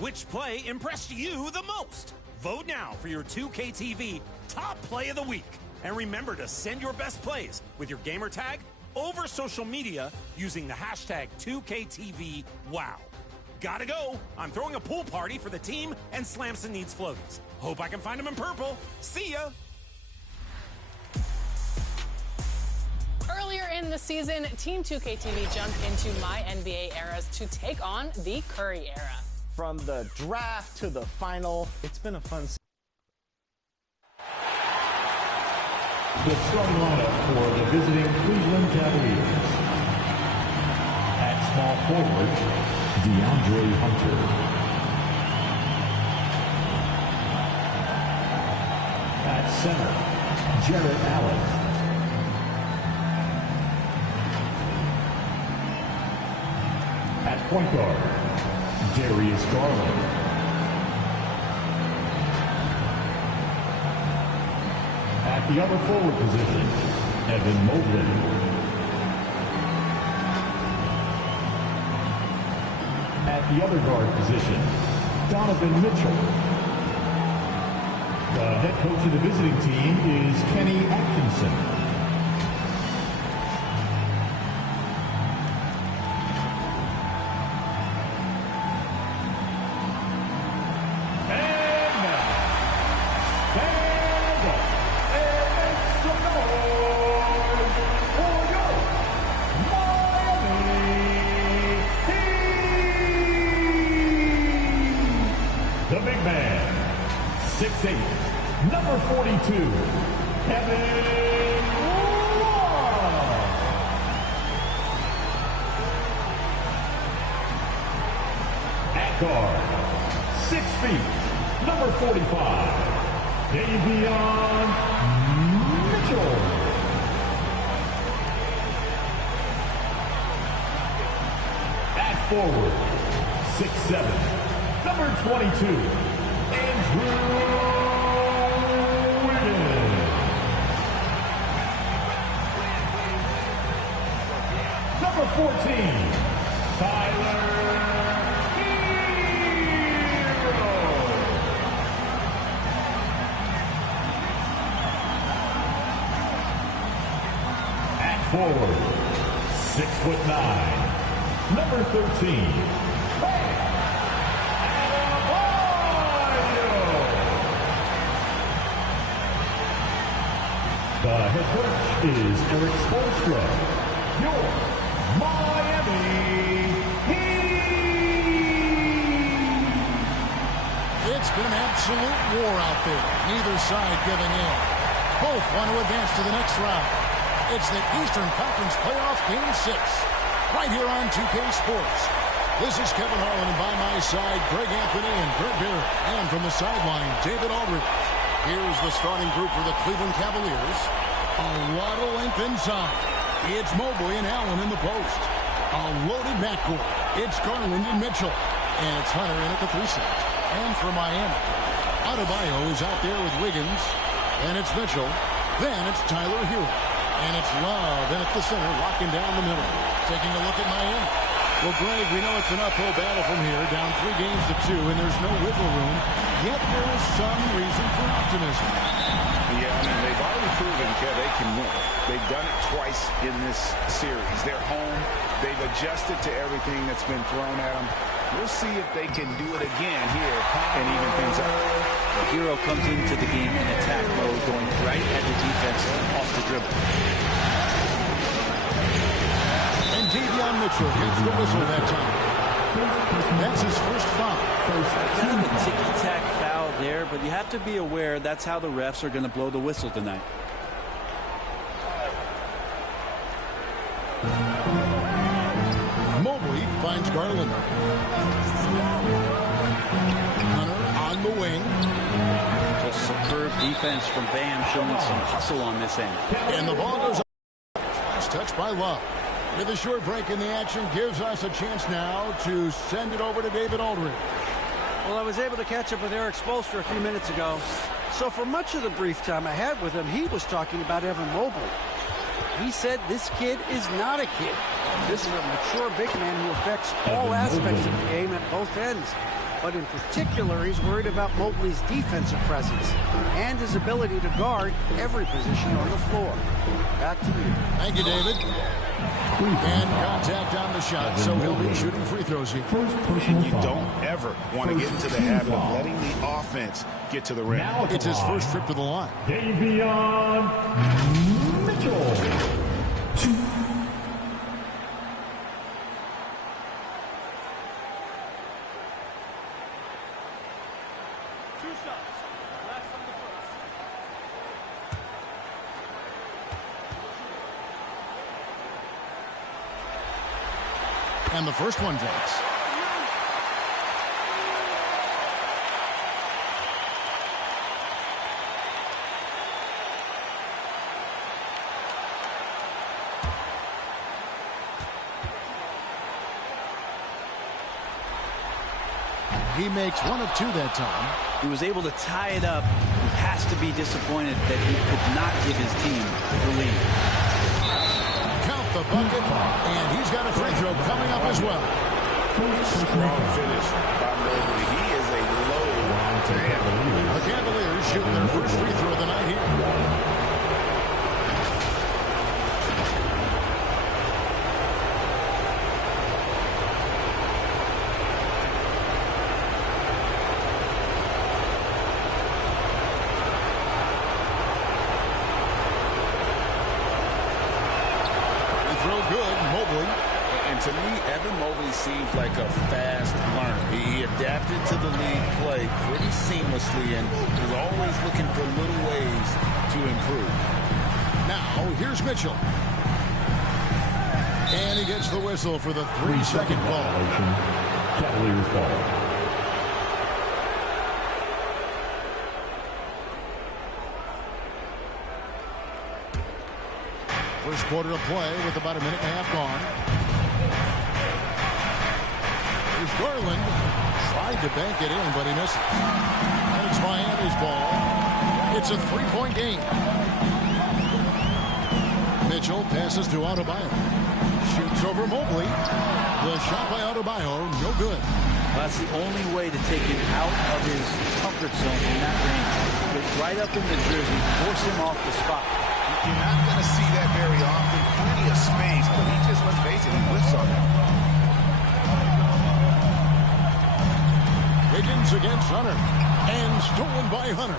Which play impressed you the most? Vote now for your 2KTV Top Play of the Week. And remember to send your best plays with your gamer tag over social media using the hashtag 2KTVWow. Gotta go. I'm throwing a pool party for the team, and Slamson needs floaties. Hope I can find them in purple. See ya. Earlier in the season, Team 2KTV jumped into my NBA eras to take on the Curry era. From the draft to the final, it's been a fun season. The starting lineup for the visiting Cleveland Cavaliers. At small forward, DeAndre Hunter. At center, Jarrett Allen. At point guard, Darius Garland. At the other forward position, Evan Mobley. At the other guard position, Donovan Mitchell. The head coach of the visiting team is Kenny Atkinson. The big man, 6'8", number 42, Kevin Love. At guard, 6 feet, number 45, Davion Mitchell. At forward, 6'7", number 22, Andrew Wiggins. Number 14, Tyler Hero. At forward, 6'9", number 13, The head coach is Eric Spoelstra. Your Miami Heat. It's been an absolute war out there. Neither side giving in. Both want to advance to the next round. It's the Eastern Conference Playoff Game 6. Right here on 2K Sports. This is Kevin Harlan, and by my side, Greg Anthony and Brett Barrett. And from the sideline, David Aldridge. Here's the starting group for the Cleveland Cavaliers. A lot of length inside. It's Mobley and Allen in the post. A loaded backcourt. It's Garland and Mitchell. And it's Hunter in at the 3 slot. And for Miami, Adebayo is out there with Wiggins. And it's Mitchell. Then it's Tyler Hero. And it's Love in at the center, locking down the middle. Taking a look at Miami. Well, Greg, we know it's an uphill battle from here, down 3-2, and there's no wiggle room. Yet there is some reason for optimism. Yeah, I mean, they've already proven, Kev, they can win. They've done it twice in this series. They're home. They've adjusted to everything that's been thrown at them. We'll see if they can do it again here and even things up. The Hero comes into the game in attack mode, going right at the defense off the dribble. And Davion Mitchell gets the whistle that time. That's his first foul. Kind of a ticky-tack foul there, but you have to be aware that's how the refs are going to blow the whistle tonight. Mobley finds Garland. Hunter on the wing. Just superb defense from Bam, showing some hustle on this end. And the ball goes up. Last touch by Love. With a short break in the action, gives us a chance now to send it over to David Aldridge. Well, I was able to catch up with Eric Spoelstra a few minutes ago. So for much of the brief time I had with him, he was talking about Evan Mobley. He said this kid is not a kid. This is a mature big man who affects all aspects of the game at both ends. But in particular, he's worried about Mobley's defensive presence and his ability to guard every position on the floor. Back to you. Thank you, David. And contact on the shot, so he'll be shooting free throws here. And you don't ever want to get into the habit of letting the offense get to the rim. It's his first trip to the line. Davion Mitchell. And the first one drops. He makes one of two that time. He was able to tie it up. He has to be disappointed that he could not give his team the lead. Count the bucket, and he's got a free throw coming up as well. Strong finish by Mobley. He is a load to handle. The Cavaliers shooting their first free throw of the night here. To me, Evan Mobley seems like a fast learner. He adapted to the league play pretty seamlessly and is always looking for little ways to improve. Now, here's Mitchell. And he gets the whistle for the 3-second call. Cavaliers ball. First quarter of play with about a minute and a half gone. Garland tried to bank it in, but he misses. And it's Miami's ball. It's a three-point game. Mitchell passes to Adebayo. Shoots over Mobley. The shot by Adebayo, no good. Well, that's the only way to take him out of his comfort zone from that range. Get right up in the jersey, force him off the spot. You're not going to see that very often. Plenty of space, but he just, let's face it, he whiffs on that. Higgins against Hunter, and stolen by Hunter.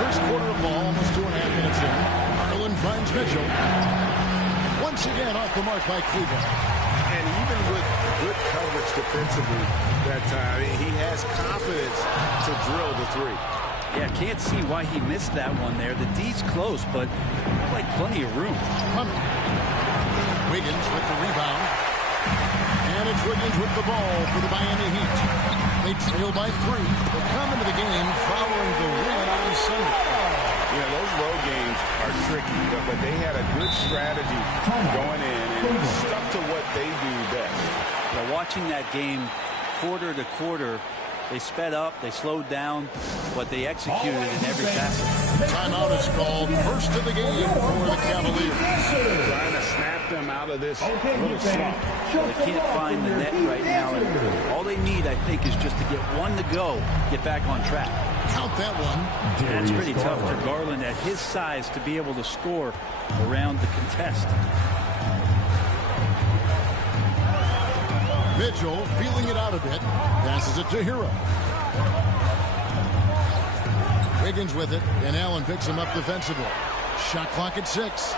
First quarter of ball, almost 2.5 minutes in. Garland finds Mitchell. Once again off the mark by Cleveland. And even with good coverage defensively that time, he has confidence to drill the three. Yeah, can't see why he missed that one there. The D's close, but like plenty of room. Wiggins with the rebound. And it's Wiggins with the ball for the Miami Heat. They trail by 3. They come into the game following the win on Sunday. Yeah, those road games are tricky, but they had a good strategy going in and stuck to what they do best. Well, watching that game quarter to quarter, they sped up, they slowed down, but they executed in every facet. Timeout is called. First of the game for the Cavaliers. Trying to snap them out of this little slump. They can't find the net right now, and all they need, I think, is just to get one to go, get back on track. Count that one. That's pretty tough for Garland at his size to be able to score around the contest. Mitchell feeling it out a bit. Passes it to Hero. Wiggins with it, and Allen picks him up defensively. Shot clock at 6.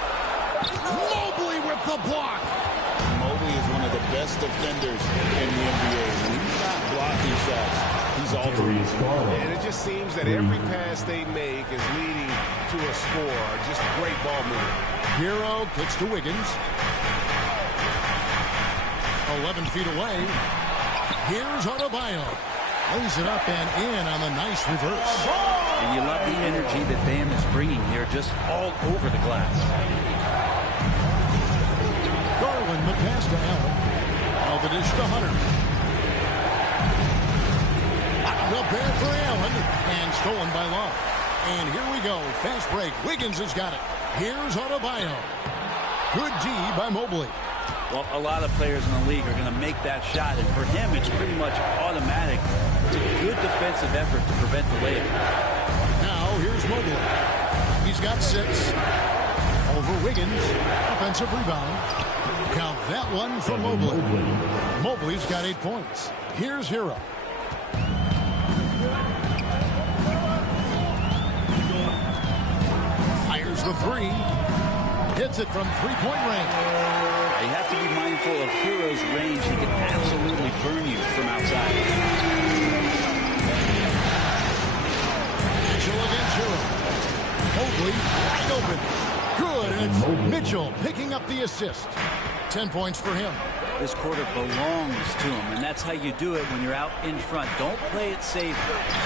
Mobley with the block. Mobley is one of the best defenders in the NBA. When he's not blocking shots, he's altering. And it just seems that every pass they make is leading to a score. Just great ball movement. Hero kicks to Wiggins. 11 feet away. Here's Adebayo. Lays it up and in on the nice reverse. And you love the energy that Bam is bringing here, just all over the glass. Garland, the pass to Allen. Now the dish to Hunter. Locked up there for Allen. And stolen by Love. And here we go. Fast break. Wiggins has got it. Here's Adebayo. Good D by Mobley. Well, a lot of players in the league are going to make that shot, and for him, it's pretty much automatic. It's a good defensive effort to prevent the layup. Now, here's Mobley. He's got 6. Over Wiggins. Offensive rebound. Count that one for Mobley. Mobley's got 8 points. Here's Hero. Fires the 3. Hits it from three-point range. You have to be mindful of Hero's range. He can absolutely burn you from outside. Mitchell against Hero. Mobley wide open. Good, and it's Mitchell picking up the assist. 10 points for him. This quarter belongs to him, and that's how you do it when you're out in front. Don't play it safe.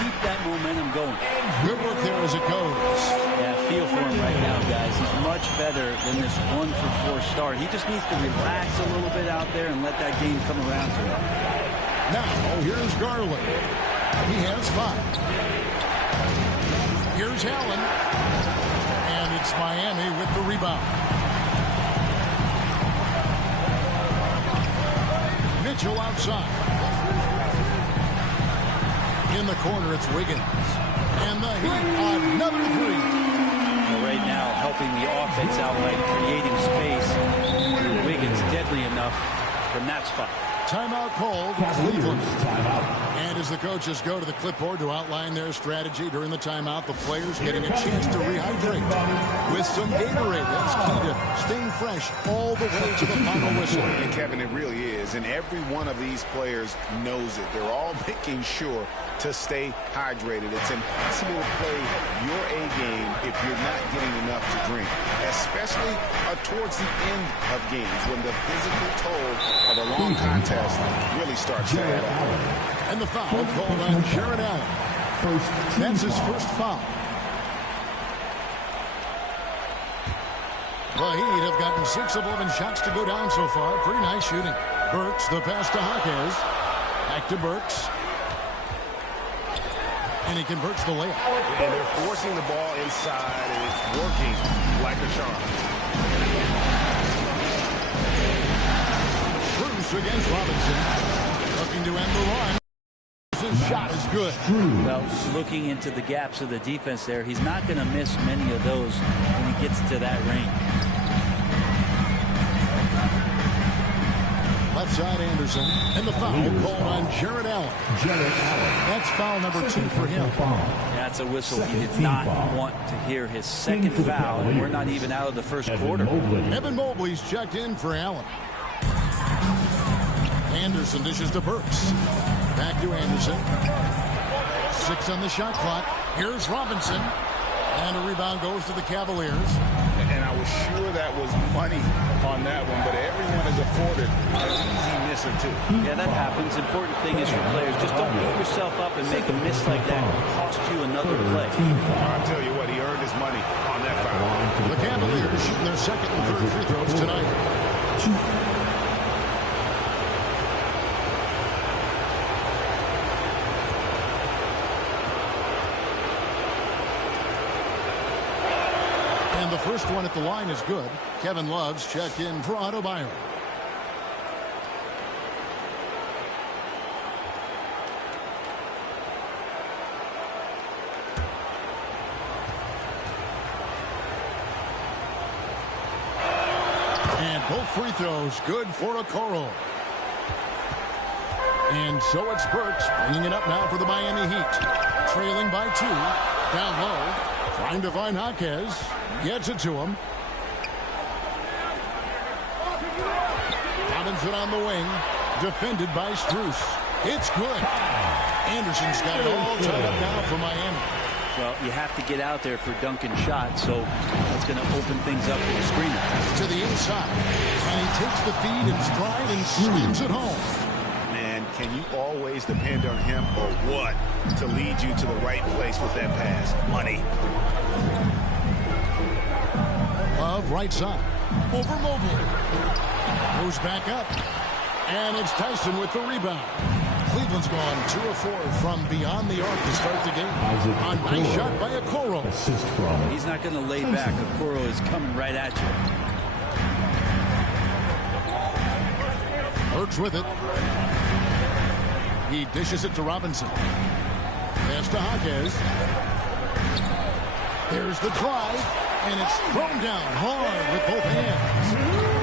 Keep that momentum going. Good work there as it goes. Yeah, feel for him right now, guys. He's much better than this 1-for-4 start. He just needs to relax a little bit out there and let that game come around to him. Now, here's Garland. He has 5. Here's Allen. And it's Miami with the rebound. Mitchell outside. In the corner, it's Wiggins. And the Heat, another 3. Well, right now, helping the offense out by creating space. Wiggins deadly enough from that spot. Timeout called. Cleveland. And as the coaches go to the clipboard to outline their strategy during the timeout, the players getting a chance to rehydrate with some Gatorade. That's key to staying fresh all the way to the final whistle. And Kevin, it really is. And every one of these players knows it. They're all making sure to stay hydrated. It's impossible to play your A game if you're not getting enough to drink, especially towards the end of games when the physical toll of a long contest really starts to add up. And the foul called on Jared Allen. That's his first foul. The Heat have gotten 6 of 11 shots to go down so far. Pretty nice shooting. Burks, the pass to Hawkins. Back to Burks. And he converts the layup. And they're forcing the ball inside, and it's working like a charm. Bruce against Robinson. Looking to end the run. His shot is good. Well, looking into the gaps of the defense there, he's not going to miss many of those when he gets to that range. Left side Anderson. And the foul called on Jared Allen. That's foul number 2 for him. That's a whistle he did not want to hear. His second foul, and we're not even out of the first quarter. Evan Mobley's checked in for Allen. Anderson dishes to Burks. Back to Anderson. 6 on the shot clock. Here's Robinson. And a rebound goes to the Cavaliers. And I was sure that was money on that one, but everyone is afforded an easy miss or 2. Yeah, that happens. Important thing is for players, just don't beat yourself up and make a miss like that. It'll cost you another play. I'll tell you what, he earned his money on that foul. The Cavaliers shooting their second and third free throws tonight. And the first one at the line is good. Kevin Love's checked in for Otto Byron. And both free throws good for Okoro. And so it's Burks bringing it up now for the Miami Heat. Trailing by 2. Down low. Trying to find Hawkins. Gets it to him. Robinson on the wing. Defended by Strus. It's good. Anderson's got it all tied up now for Miami. Well, you have to get out there for Duncan's shot, so that's going to open things up to the screener. To the inside. And he takes the feed in stride and slams it home. Man, can you always depend on him or what to lead you to the right place with that pass? Money. Love right side. Over Mobley. Goes back up. And it's Tyson with the rebound. Cleveland's gone 2 of 4 from beyond the arc to start the game. A nice shot by Okoro. He's not going to lay back. Okoro is coming right at you. Burks with it. He dishes it to Robinson. Pass to Jaquez. There's the drive, and it's thrown down hard with both hands.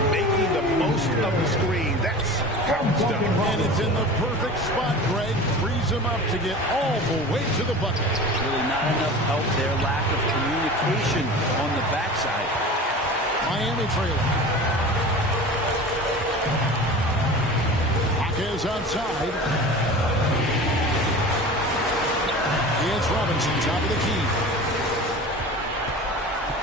Making the most of the screen. That's how it's done. And it's in the perfect spot. Greg frees him up to get all the way to the bucket. Really not enough help there. Lack of communication on the backside. Miami trailing. Jaquez outside. It's Robinson, top of the key.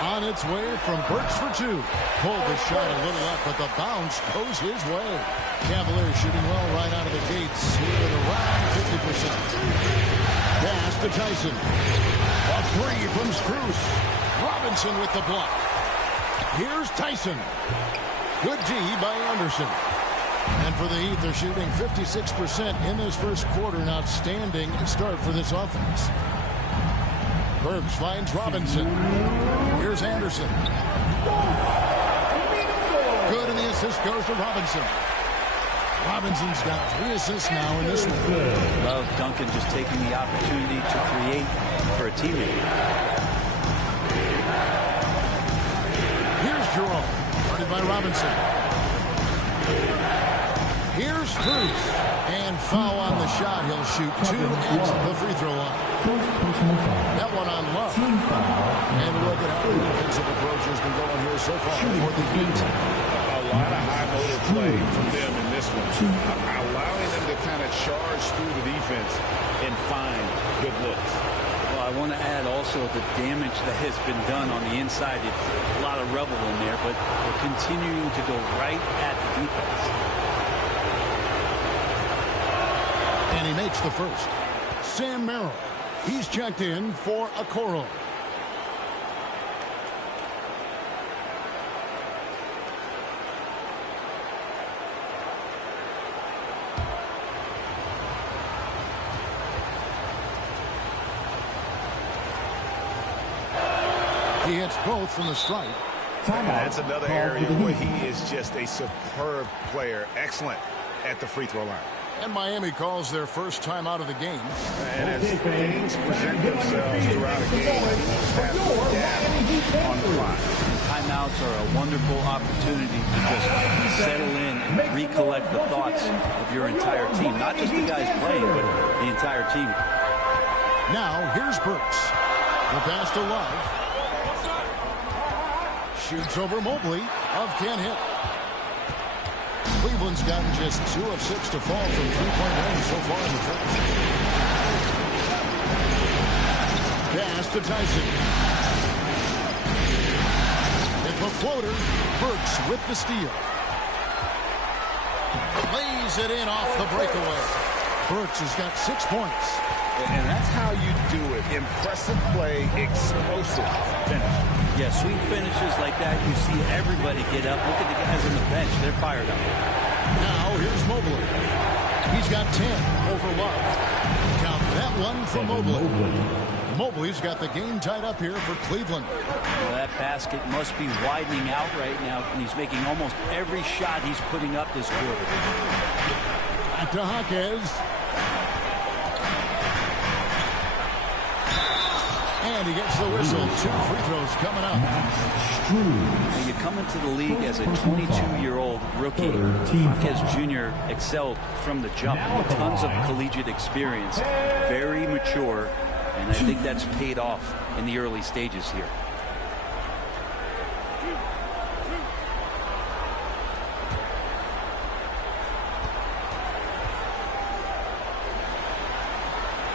On its way from Burks for two. Pulled the shot a little up, but the bounce goes his way. Cavaliers shooting well right out of the gates here at around 50%. Pass to Tyson. A three from Strus. Robinson with the block. Here's Tyson. Good D by Anderson. And for the Heat, they're shooting 56% in this first quarter. An outstanding start for this offense. Burks finds Robinson. Here's Anderson. Good, and the assist goes to Robinson. Robinson's got 3 assists now in this one. Love Duncan just taking the opportunity to create for a teammate. Here's Jerome. Guarded by Robinson. Here's Strus. And foul on the shot. He'll shoot 2 at the free throw line. That one on Love. And look at how the offensive approach has been going here so far for the Heat. A lot of high motor play from them in this one. Allowing them to kind of charge through the defense and find good looks. Well, I want to add also the damage that has been done on the inside. It's a lot of rubble in there, but they're continuing to go right at the defense. And he makes the first. Sam Merrill. He's checked in for Okoro. He hits both from the stripe. That's another area where he is just a superb player. Excellent at the free throw line. And Miami calls their first time out of the game. And as things present themselves throughout a game, teams have to adapt on the fly. Timeouts are a wonderful opportunity to just settle in and recollect the thoughts of your entire team. Not just the guys playing, but the entire team. Now, here's Burks. The pass to Love. Shoots over Mobley. Love can't hit. Cleveland's gotten just 2 of 6 to fall from three-point range so far in the first. Pass to Tyson. It's a floater. Burks with the steal. Lays it in off the breakaway. Burks has got 6 points. And that's how you do it. Impressive play, explosive finish. Yeah, sweet finishes like that, you see everybody get up. Look at the guys on the bench. They're fired up. Now, here's Mobley. He's got 10 over Love. Count that one for Mobley. Mobley's got the game tied up here for Cleveland. Well, that basket must be widening out right now, and he's making almost every shot he's putting up this quarter. Back to Jaquez. And he gets the whistle. 2 free throws coming up. When you come into the league as a 22-year-old rookie, Jaquez Jr. excelled from the jump. Tons of collegiate experience. Very mature, and I think that's paid off in the early stages here.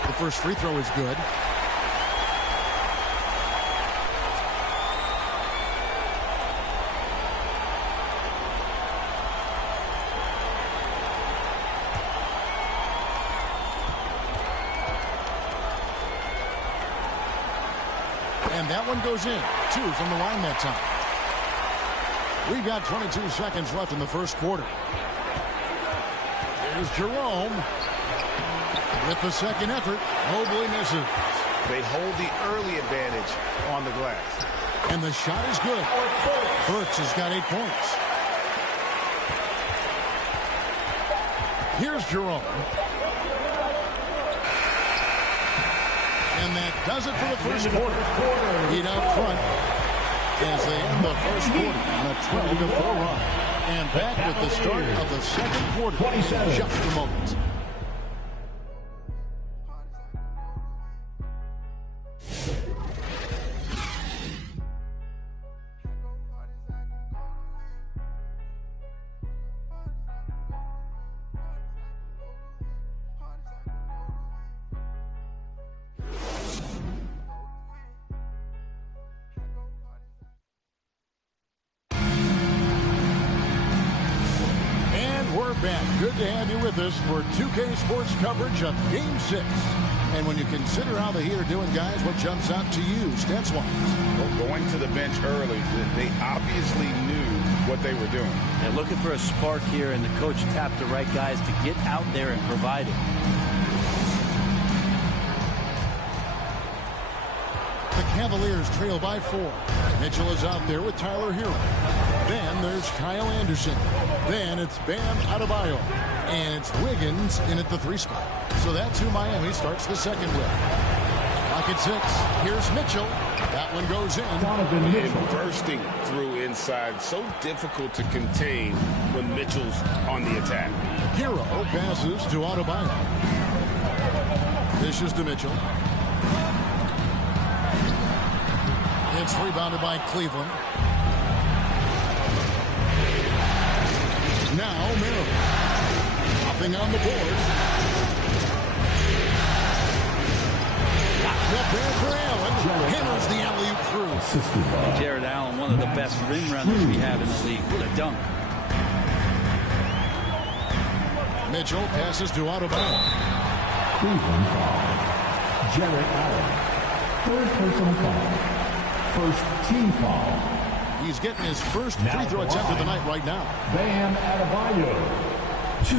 The first free throw is good. And that one goes in. 2 from the line that time. We've got 22 seconds left in the first quarter. There's Jerome. With the second effort, Mobley misses. They hold the early advantage on the glass. And the shot is good. Burks has got 8 points. Here's Jerome. And that does it for the first quarter. Heat out front as they end the first quarter on a 12-4 run. And back with the start of the second quarter in just a moment. Good to have you with us for 2K Sports coverage of Game 6. And when you consider how the Heat are doing, guys, what jumps out to you, stats-wise? Well, going to the bench early, they obviously knew what they were doing. They're looking for a spark here, and the coach tapped the right guys to get out there and provide it. The Cavaliers trail by 4. Mitchell is out there with Tyler Hero. Then there's Kyle Anderson. Then it's Bam Adebayo. And it's Wiggins in at the 3 spot. So that's who Miami starts the second with. Clock at 6. Here's Mitchell. That one goes in. And bursting through inside. So difficult to contain when Mitchell's on the attack. Hero passes to Adebayo. Dishes to Mitchell. It's rebounded by Cleveland. Now Merrill. Nothing on the board. Knocked up there for Allen. Hammers the alley-oop through. Jared Allen, one of the best rim runners we have in the league. What a dunk. Mitchell passes to Adebayo. Cleveland foul. Jared Allen. Third personal foul. First team foul. He's getting his first free throw attempt of the night right now. Bam Adebayo. 2.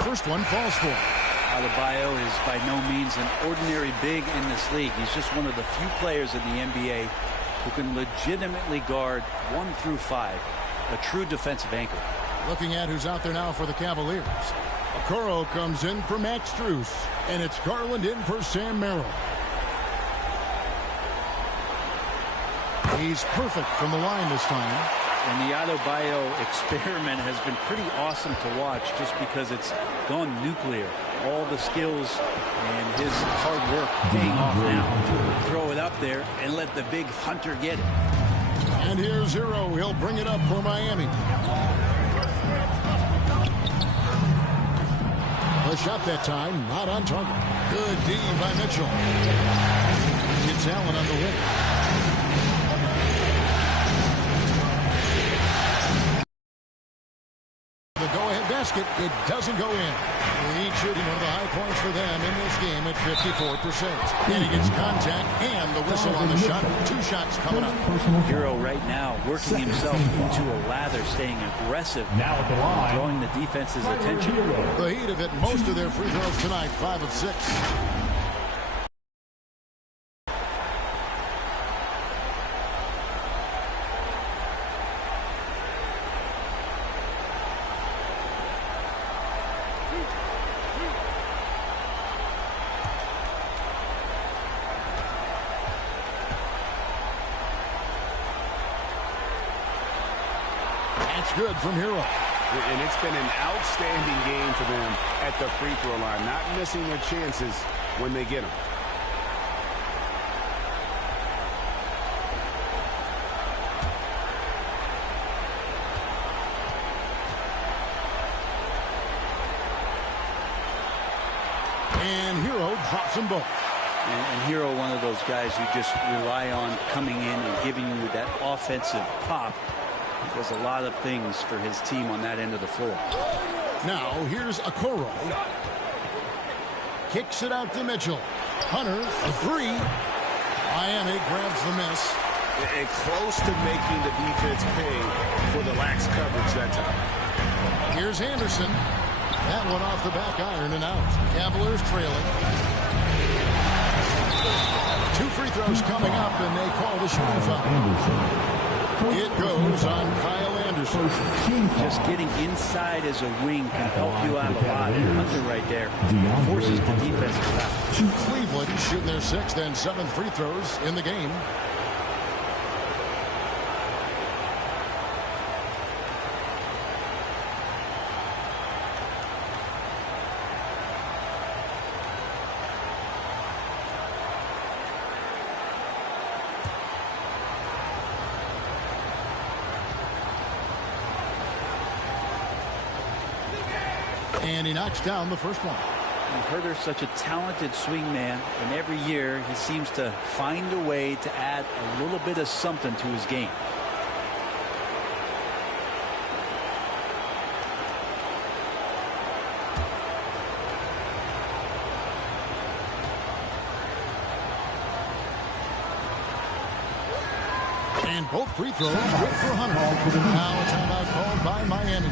First one falls for him. Adebayo is by no means an ordinary big in this league. He's just one of the few players in the NBA who can legitimately guard 1 through 5. A true defensive anchor. Looking at who's out there now for the Cavaliers. Okoro comes in for Max Strus. And it's Garland in for Sam Merrill. He's perfect from the line this time. And the Adebayo experiment has been pretty awesome to watch just because it's gone nuclear. All the skills and his hard work paying off now. Throw it up there and let the big hunter get it. And here's Hero. He'll bring it up for Miami. The shot that time, not on target. Good D by Mitchell. Gets Allen on the wing. Basket, it doesn't go in. He's shooting one of the high points for them in this game at 54%. And he gets contact and the whistle on the shot. 2 shots coming up. Hero right now working himself into a lather, staying aggressive, drawing the defense's attention. The Heat have hit most of their free throws tonight, 5 of 6. That's good from Hero. And it's been an outstanding game for them at the free throw line. Not missing their chances when they get them. And Hero drops them both. And Hero, one of those guys who just rely on coming in and giving you that offensive pop. Does a lot of things for his team on that end of the floor. Now here's Okoro. Kicks it out to Mitchell. Hunter, a three. Miami grabs the miss. And close to making the defense pay for the lax coverage that time. Here's Anderson. That one off the back iron and out. Cavaliers trailing. 2 free throws coming up, and they call the shooting foul. It goes on Kyle Anderson. Just getting inside as a wing can help you out a lot. And Hunter right there forces the defense to foul. Cleveland shooting their 6th and 7th free throws in the game. And he knocks down the first one. Herter's such a talented swing man, and every year he seems to find a way to add a little bit of something to his game. And both free throws good for Hunter. Now a timeout called by Miami.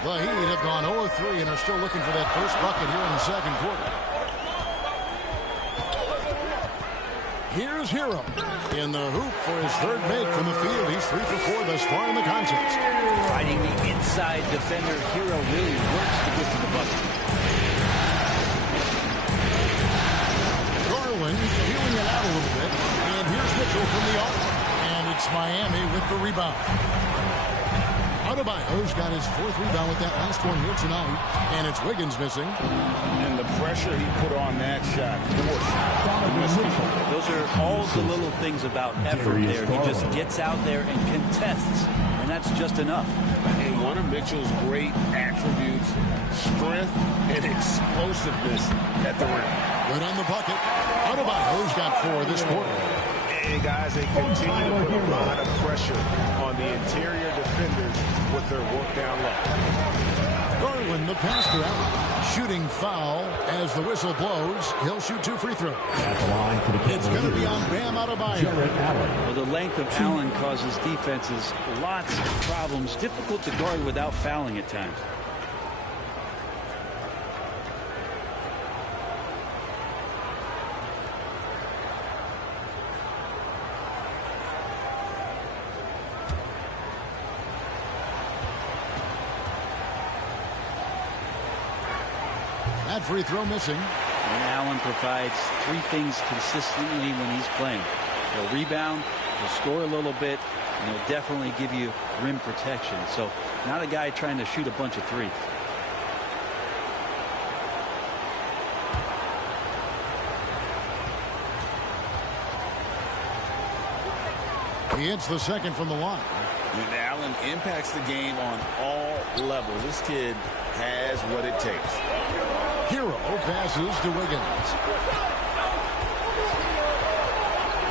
The Heat have gone 0-3 and are still looking for that first bucket here in the second quarter. Here's Hero in the hoop for his 3rd make from the field. He's 3 for 4 thus far in the contest. Fighting the inside defender, Hero really works to get to the bucket. Garland feeling it out a little bit. And here's Mitchell from the arc. And it's Miami with the rebound. Adebayo's got his 4th rebound with that last one here tonight. And it's Wiggins missing. And the pressure he put on that shot. Those are all the little things about effort there. He just gets out there and contests. And that's just enough. And one of Mitchell's great attributes, strength and explosiveness at the rim. Good on the bucket. Adebayo's got 4 this quarter. And guys, they continue to put a lot of pressure on the interior defenders with their work down low. Garland, the passer out. Shooting foul as the whistle blows. He'll shoot 2 free throws. It's going to be on Bam Adebayo. Well, the length of Allen causes defenses lots of problems. Difficult to guard without fouling at times. That free throw missing. And Allen provides 3 things consistently when he's playing. He'll rebound, he'll score a little bit, and he'll definitely give you rim protection. So not a guy trying to shoot a bunch of threes. He hits the second from the line. And Allen impacts the game on all levels. This kid has what it takes. Hero passes to Wiggins.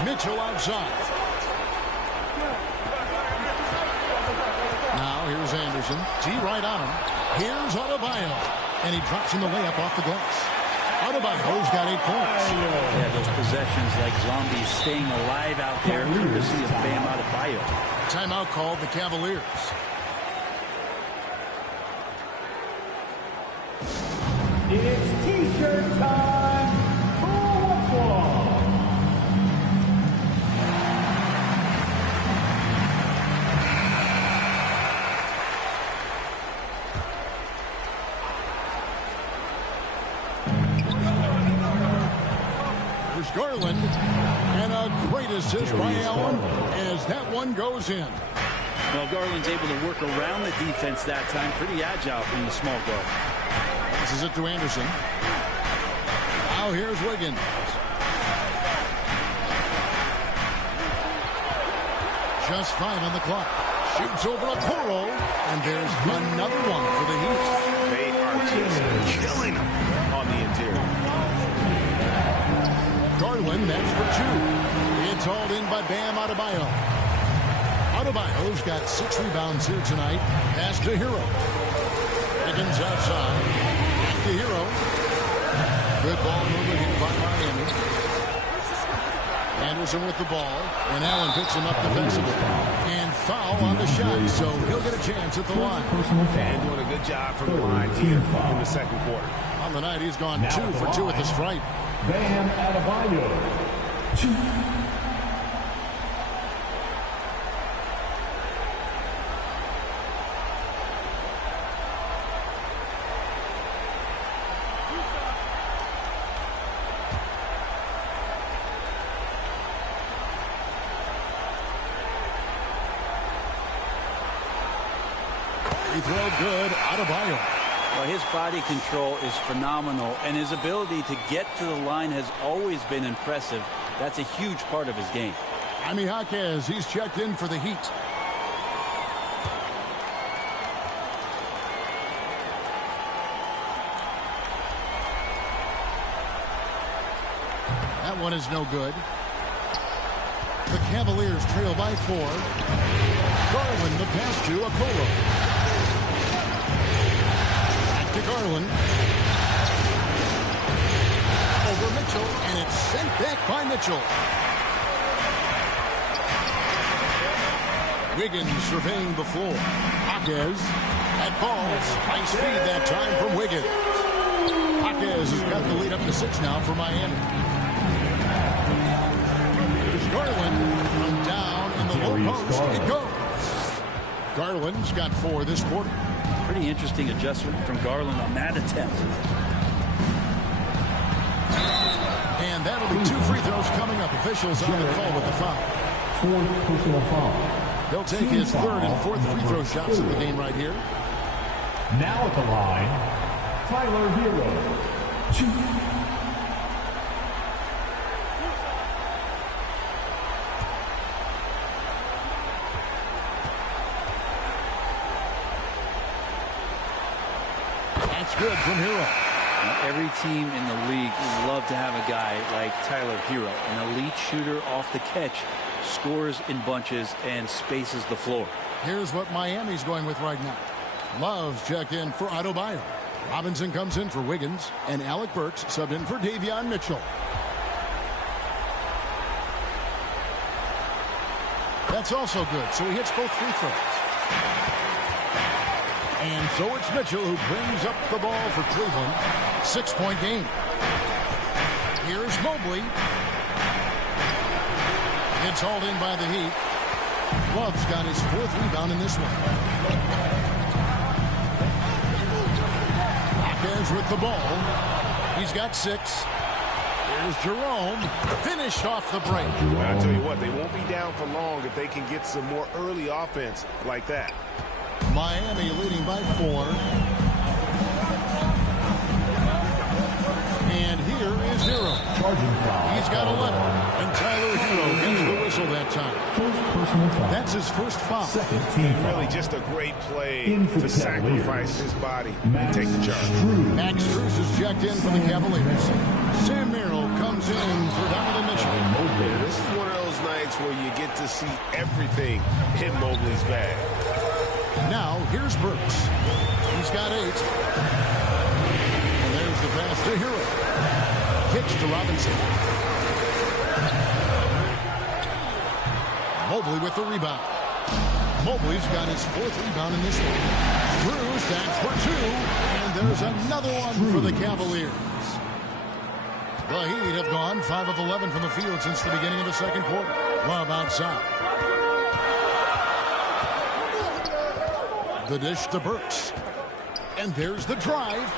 Mitchell outside. Now here's Anderson. T right on him. Here's Adebayo. And he drops in the layup off the glass. Adebayo's got 8 points. Yeah, those possessions like zombies staying alive out there. Courtesy of Bam Adebayo. Timeout called the Cavaliers. It's T-shirt time. Who wants There's Garland. And a great assist by Allen as that one goes in. Well, Garland's able to work around the defense that time. Pretty agile from the small guard. Passes it to Anderson. Now here's Wiggins. Just 5 on the clock. Shoots over Okoro, and there's another one for the Heat. They are just killing them on the interior. Garland, that's for 2. It's hauled in by Bam Adebayo. Adebayo's got 6 rebounds here tonight. Pass to Hero. Wiggins outside. Back to Hero. Good ball movement here by Miami. Anderson with the ball, and Allen picks him up defensively. And foul on the shot, so he'll get a chance at the line. And doing a good job from the line here in the second quarter. On the night, he's gone 2 for 2 at the stripe. Bam Adebayo. 2. He throw good, Adebayo. Well, his body control is phenomenal, and his ability to get to the line has always been impressive. That's a huge part of his game. Jaime Jaquez, he's checked in for the Heat. That one is no good. The Cavaliers trail by 4. Garland, the pass to Okoro. Back to Garland. Over Mitchell, and it's sent back by Mitchell. Wiggins surveying the floor. Jaquez at balls. Nice feed that time from Wiggins. Jaquez has got the lead up to 6 now for Miami. Here's Garland from down in the low post. It goes. Garland's got 4 this quarter. Pretty interesting adjustment from Garland on that attempt. And that'll be 2 free throws coming up. Officials on the call with the foul. 4th personal foul. He'll take his 3rd and 4th free throw shots of the game right here. Now at the line, Tyler Hero. 2. That's good from Hero. Now, every team in the league would love to have a guy like Tyler Hero, an elite shooter off the catch, scores in bunches, and spaces the floor. Here's what Miami's going with right now. Love's checked in for Adebayo. Robinson comes in for Wiggins, and Alec Burks subbed in for Davion Mitchell. That's also good, so he hits both free throws. And so it's Mitchell who brings up the ball for Cleveland. 6-point game. Here's Mobley. It's hauled in by the Heat. Love's got his 4th rebound in this one. Jaquez with the ball. He's got 6. Here's Jerome. Finished off the break. I'll tell you what, they won't be down for long if they can get some more early offense like that. Miami leading by 4. And here is Hero. He's got 11. And Tyler Hero gets the whistle that time. That's his first foul. Really just a great play to sacrifice his body and take the charge. Max Strus is checked in for the Cavaliers. Sam Merrill comes in for Donovan Mitchell. This is one of those nights where you get to see everything in Mobley's bag. Now, here's Burks. He's got 8. And there's the pass to Hero. Kicks to Robinson. Mobley with the rebound. Mobley's got his 4th rebound in this one. Strus, that's for 2. And there's another one for the Cavaliers. The Heat have gone 5 of 11 from the field since the beginning of the second quarter. Love outside. The dish to Burks. And there's the drive.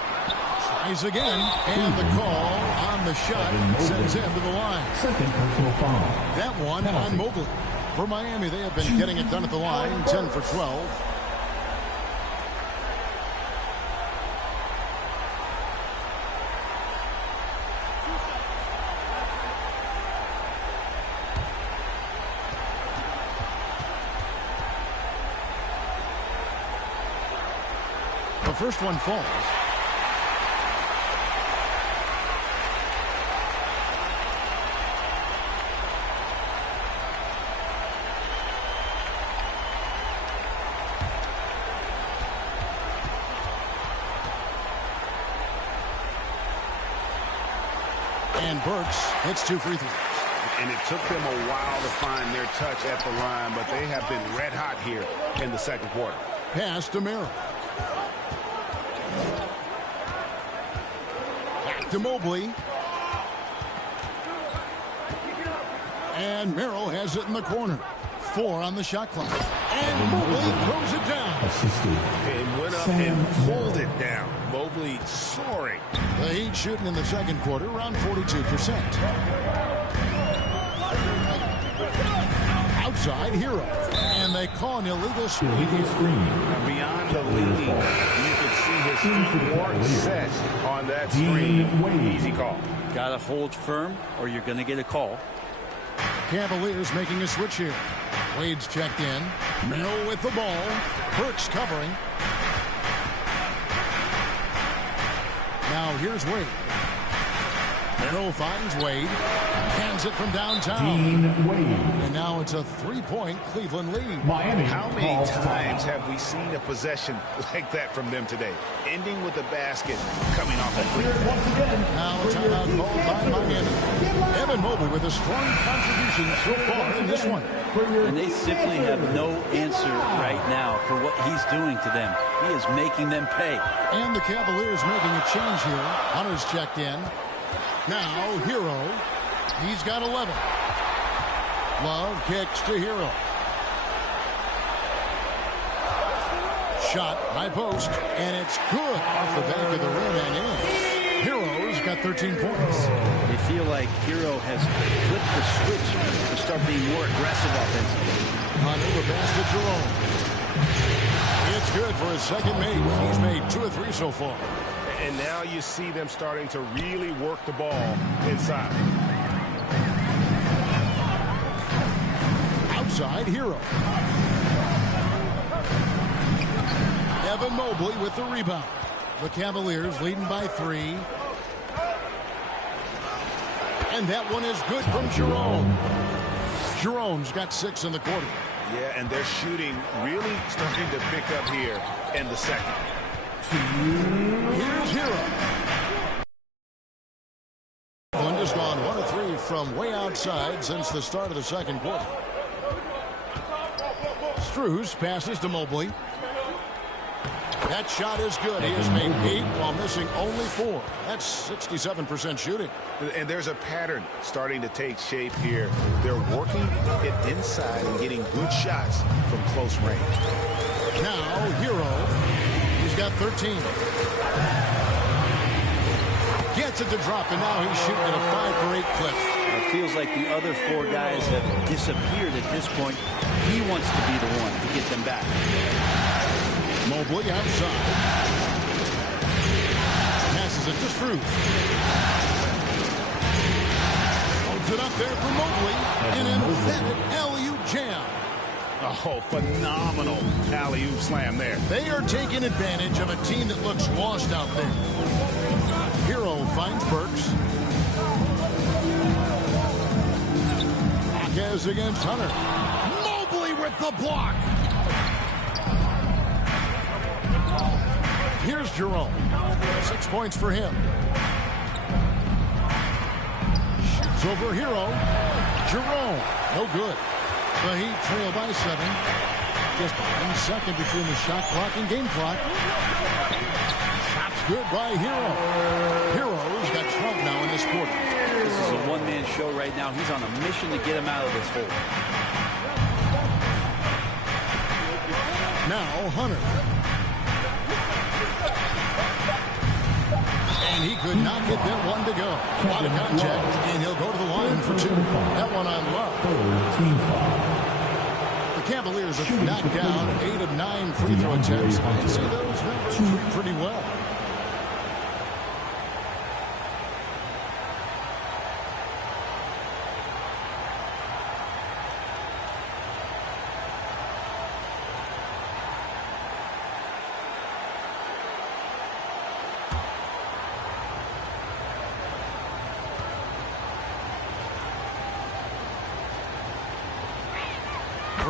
Tries again. And the call on the shot sends him to the line. 2nd personal foul. That one on Mobley. For Miami, they have been getting it done at the line. 10 for 12. The first one falls. And Burks hits 2 free throws. And it took them a while to find their touch at the line, but they have been red hot here in the second quarter. Pass to Merrill. Back to Mobley. And Merrill has it in the corner. 4 on the shot clock. And Mobley throws it down. It went up and pulled it down. Mobley soaring. The Heat shooting in the second quarter around 42%. Outside Hero. And they call an illegal screen. Beyond the lead, you can see his feet weren't set on that screen. Easy call. Got to hold firm or you're going to get a call. Cavaliers making a switch here. Wade's checked in. Merrill with the ball. Burks covering. Now here's Wade. Merrill finds Wade. Hands it from downtown. And now it's a 3-point Cleveland lead. Miami. How many times have we seen a possession like that from them today? Ending with the basket coming off a free. Now timeout called by Miami. Evan Mobley with a strong contribution so far in this one. And they simply have no answer right now for what he's doing to them. He is making them pay. And the Cavaliers making a change here. Hunter's checked in. Now Hero. He's got 11. Love kicks to Hero. Shot, high post, and it's good off the back of the rim and in. Hero's got 13 points. They feel like Hero has flipped the switch to start being more aggressive offensively. Hunter the pass to Jerome. It's good for his second make. He's made 2 of 3 so far. And now you see them starting to really work the ball inside. Outside Hero. Evan Mobley with the rebound. The Cavaliers leading by 3. And that one is good from Jerome. Jerome's got 6 in the quarter. Yeah, and their shooting really starting to pick up here in the second. Here's Hero. Cleveland has gone 1 of 3 from way outside since the start of the second quarter. Strus passes to Mobley. That shot is good. He has made 8 while missing only 4. That's 67% shooting. And there's a pattern starting to take shape here. They're working it inside and getting good shots from close range. Now Hero. He's got 13. Gets it to drop, and now he's shooting at a 5 for 8 clip. It feels like the other 4 guys have disappeared at this point. He wants to be the one to get them back. Mobley outside. Passes it to Strus. Holds it up there for Mobley. An emphatic alley-oop jam. Oh, phenomenal alley-oop slam there. They are taking advantage of a team that looks lost out there. Hero finds Burks. Marquez against Hunter. Mobley with the block. Here's Jerome. 6 points for him. Shoots over Hero. Jerome. No good. The Heat trail by 7. Just 1 second between the shot clock and game clock. Shots good by Hero. Hero's got 12 now in this quarter. This is a one-man show right now. He's on a mission to get him out of this hole. Now Hunter. And he could not get that one to go. A lot of contact, and he'll go to the line for 2. That one on Love. The Cavaliers have knocked down 8 of 9 free throw attempts. And see those numbers treat pretty well.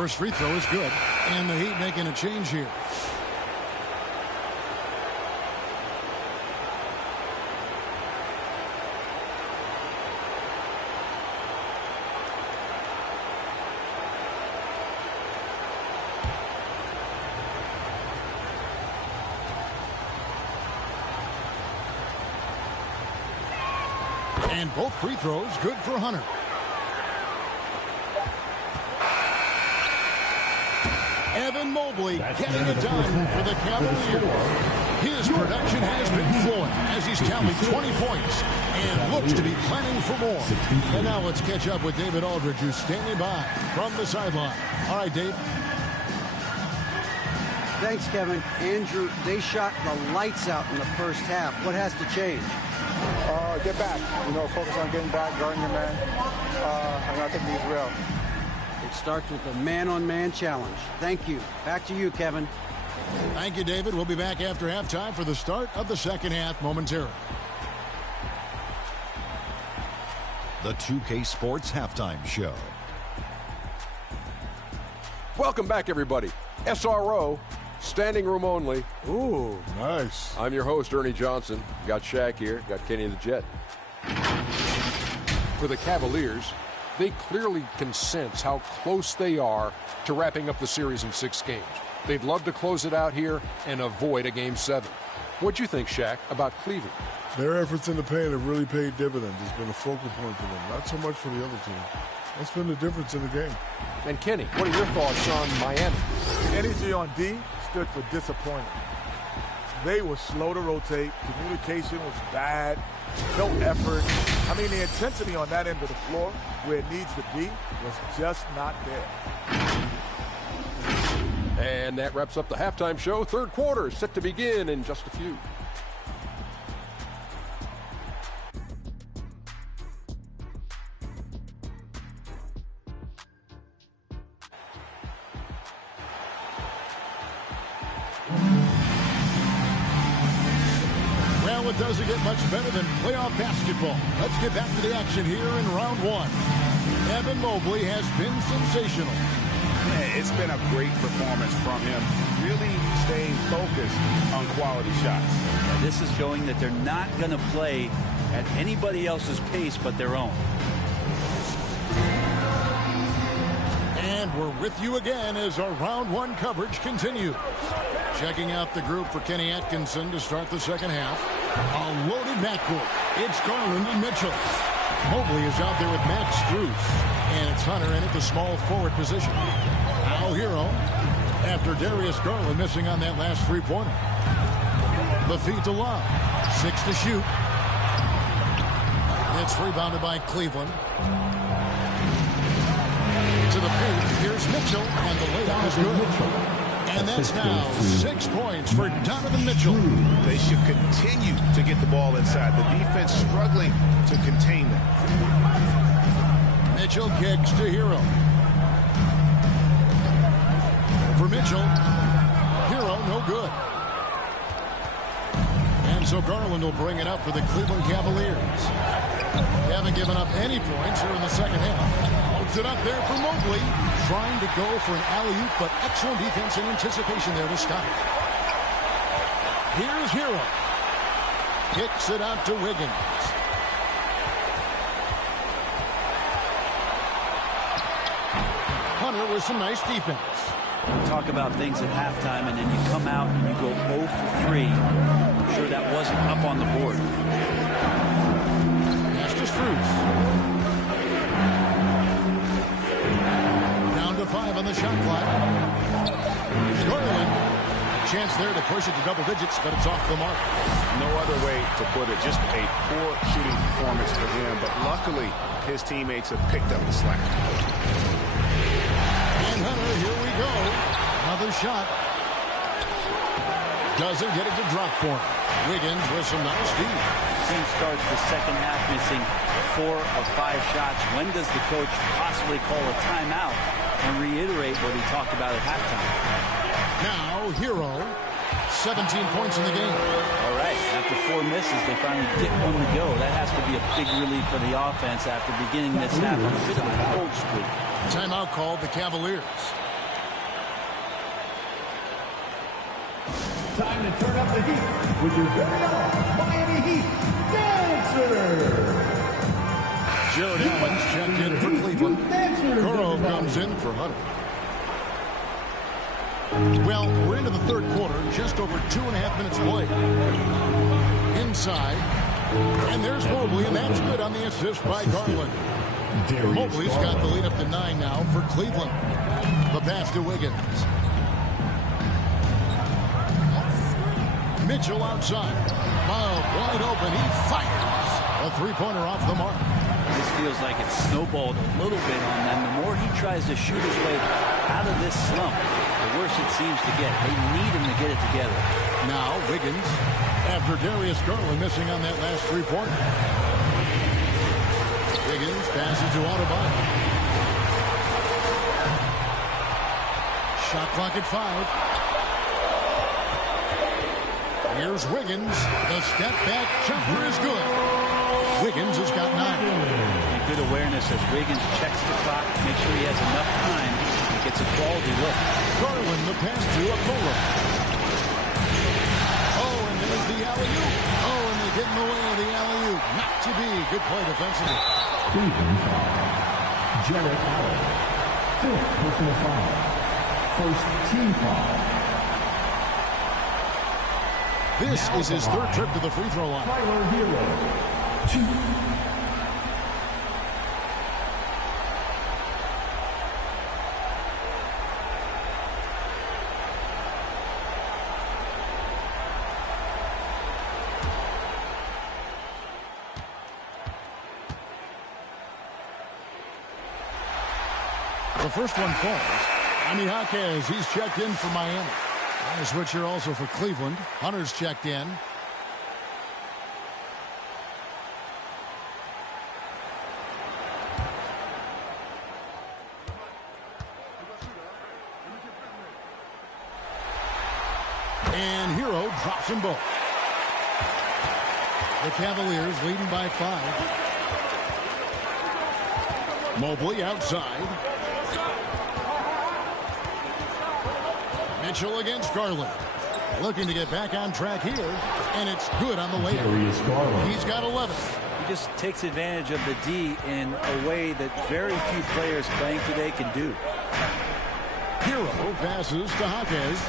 First free throw is good, and the Heat making a change here. And both free throws good for Hunter. Evan Mobley getting it done for the Cavaliers. His production has been flowing as he's tallied 20 points and looks to be planning for more. And now let's catch up with David Aldridge, who's standing by from the sideline. All right, Dave. Thanks, Kevin. Andrew, they shot the lights out in the first half. What has to change? Get back. Focus on getting back, guarding your man. I think he's real. It starts with a man-on-man challenge. Thank you. Back to you, Kevin. Thank you, David. We'll be back after halftime for the start of the second half momentarily. The 2K Sports Halftime Show. Welcome back, everybody. SRO, standing room only. Ooh, nice. I'm your host, Ernie Johnson. Got Shaq here. Got Kenny the Jet. For the Cavaliers, they clearly can sense how close they are to wrapping up the series in 6 games. They'd love to close it out here and avoid a Game 7. What'd you think, Shaq, about Cleveland? Their efforts in the paint have really paid dividends. It's been a focal point for them, not so much for the other team. That's been the difference in the game. And Kenny, what are your thoughts on Miami? Energy on D stood for disappointing. They were slow to rotate. Communication was bad. No effort. I mean, the intensity on that end of the floor, where it needs to be, was just not there. And that wraps up the halftime show. Third quarter is set to begin in just a few. Well, it doesn't get much better than playoff basketball. Let's get back to the action here in round 1. Evan Mobley has been sensational. It's been a great performance from him, really staying focused on quality shots. This is showing that they're not going to play at anybody else's pace but their own. And we're with you again as our round 1 coverage continues. Checking out the group for Kenny Atkinson to start the second half. A loaded backcourt. It's Garland and Mitchell. Mobley is out there with Max Strus. And it's Hunter in at the small forward position. Now Hero after Darius Garland missing on that last three-pointer. The feed to Love. 6 to shoot. It's rebounded by Cleveland. To the paint. Here's Mitchell. And the layup is good. And that's now 6 points for Donovan Mitchell. They should continue to get the ball inside. The defense struggling to contain them. Mitchell kicks to Hero. For Mitchell. Hero, no good. And so Garland will bring it up for the Cleveland Cavaliers. They haven't given up any points here in the second half. Puts it up there for Mobley. Trying to go for an alley-oop, but excellent defense and anticipation there to stop. Here's Hero. Kicks it out to Wiggins. Hunter with some nice defense. Talk about things at halftime, and then you come out and you go 0 for 3. I'm sure that wasn't up on the board. Pass to Strus. Down to 5 on the shot clock. Here's Garland. A chance there to push it to double digits, but it's off the mark. No other way to put it. Just a poor shooting performance for him, but luckily his teammates have picked up the slack. And Hunter, here we go. Another shot. Doesn't get it to drop for him. Wiggins with some nice D. Team starts the second half missing 4 of 5 shots. When does the coach possibly call a timeout and reiterate what he talked about at halftime? Now, Hero. 17 points in the game. All right, after 4 misses, they finally get one to go. That has to be a big relief for the offense after beginning this half on a bit of a cold streak. Timeout called the Cavaliers. time to turn up the heat with your very own Miami Heat Dancer. Jared Allen's checked in for Cleveland. Coro comes in for Hunter. Well, we're into the third quarter, just over 2.5 minutes played. Inside, and there's Mobley, and that's good on the assist by Garland. Mobley's got the lead up to 9 now for Cleveland. The pass to Wiggins. Mitchell outside. Miles wide open. He fires. A three-pointer off the mark. This feels like it's snowballed a little bit on them. The more he tries to shoot his way out of this slump, the worse it seems to get. They need him to get it together. Now Wiggins, after Darius Garland missing on that last three-pointer. Wiggins passes to Adebayo. Shot clock at 5. Here's Wiggins. The step-back jumper is good. Wiggins has got 9. And good awareness as Wiggins checks the clock, make sure he has enough time and gets a quality look. Garland, the pass to Okoro. Oh, and there's the alley-oop. Oh, and they get in the way of the alley-oop. Not to be. Good play defensively. Cleveland foul. Jared Allen. 5th personal foul. First team foul. This is his third trip to the free throw line. Tyler Hero. 2. The first one falls. Jaime Jaquez, he's checked in for Miami. A switch here also for Cleveland. Hunter's checked in. And Hero drops them both. The Cavaliers leading by 5. Mobley outside. Mitchell against Garland. Looking to get back on track here. And it's good on the way. He's got 11. He just takes advantage of the D in a way that very few players playing today can do. Hero passes to Jaquez.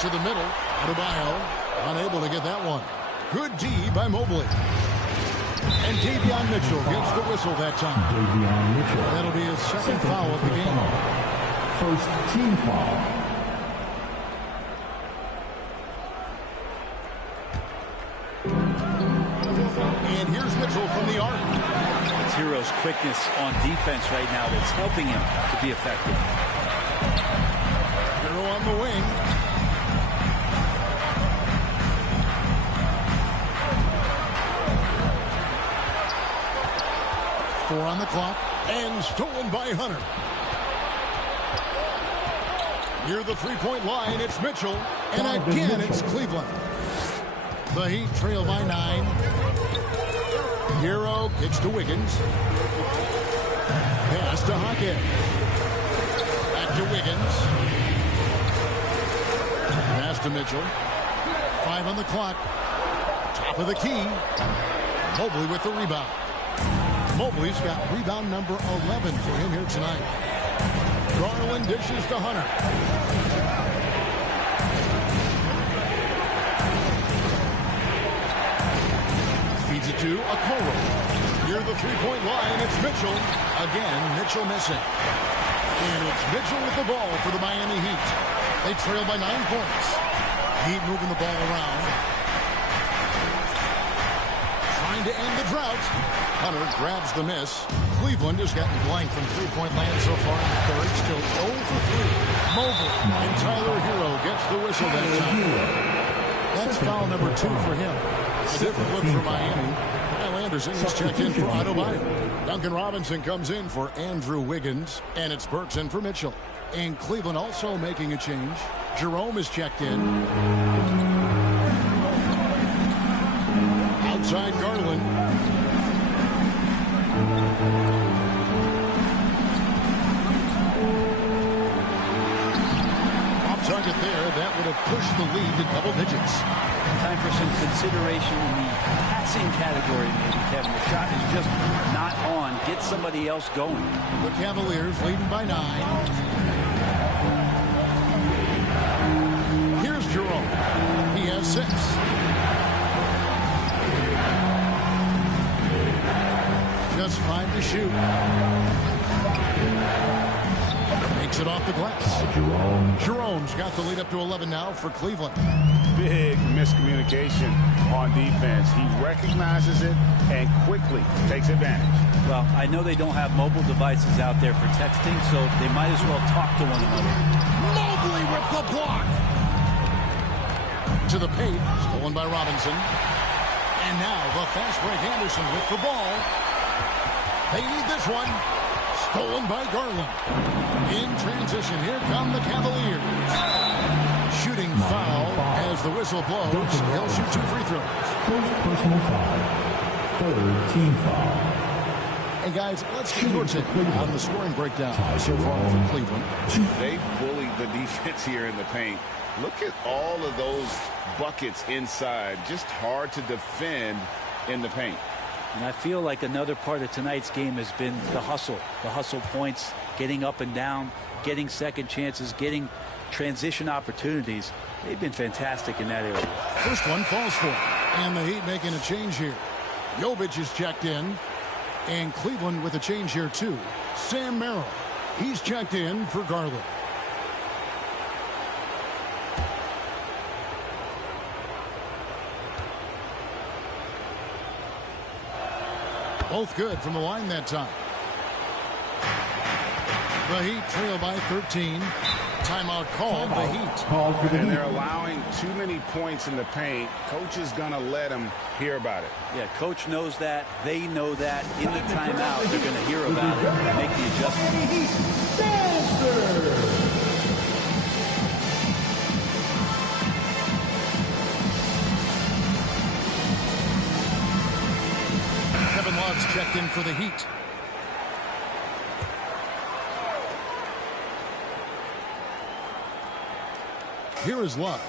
To the middle. Adebayo unable to get that one. Good D by Mobley. And Davion Mitchell gets the whistle that time. Davion Mitchell. That'll be his second foul of the game. First team foul. And here's Mitchell from the arc. It's Hero's quickness on defense right now that's helping him to be effective. Hero on the wing. Four on the clock, and stolen by Hunter. Near the three-point line, it's Mitchell, and again it's Cleveland. The Heat trail by 9. Hero kicks to Wiggins. Pass to Jaquez. Back to Wiggins. Pass to Mitchell. 5 on the clock. Top of the key. Mobley with the rebound. Mobley's got rebound number 11 for him here tonight. Garland dishes to Hunter. Feeds it to Okoro. Near the three-point line, it's Mitchell. Again, Mitchell missing. And it's Mitchell with the ball for the Miami Heat. They trail by 9 points. Heat moving the ball around. Trying to end the drought. Hunter grabs the miss. Cleveland has gotten blank from three-point land so far in the third. Still 0 for 3. Mobley and Tyler Hero gets the whistle that time. That's foul number 2 for him. A different look for Miami. Kyle Anderson is checked in for Adebayo. Duncan Robinson comes in for Andrew Wiggins. And it's Burks in for Mitchell. And Cleveland also making a change. Jerome is checked in. Outside Garland. there, that would have pushed the lead to double digits. Time for some consideration in the passing category, maybe, Kevin. The shot is just not on. Get somebody else going. The Cavaliers leading by 9. Here's Jerome. He has 6. Just 5 to shoot. Makes it off the glass. Jerome's got the lead up to 11 now for Cleveland. Big miscommunication on defense. He recognizes it and quickly takes advantage. Well, I know they don't have mobile devices out there for texting, so they might as well talk to one another. Mobley with the block. To the paint, stolen by Robinson. And now the fast break Anderson with the ball. They need this one. Stolen by Garland. In transition, here come the Cavaliers. Shooting foul as the whistle blows. He'll shoot 2 free throws. First personal foul. Third team foul. Hey guys, let's get your take on the scoring breakdown so far from Cleveland. They bullied the defense here in the paint. Look at all of those buckets inside. Just hard to defend in the paint. And I feel like another part of tonight's game has been the hustle. The hustle points, getting up and down, getting second chances, getting transition opportunities. They've been fantastic in that area. First one falls for him. And the Heat making a change here. Jovic is checked in. And Cleveland with a change here too. Sam Merrill. He's checked in for Garland. Both good from the line that time. The Heat trail by 13. Timeout called the Heat. And they're allowing too many points in the paint. Coach is going to let them hear about it. Yeah, coach knows that. They know that. In the timeout, they're going to hear about it and make the adjustment. Kevin Love's checked in for the Heat. Here is Love.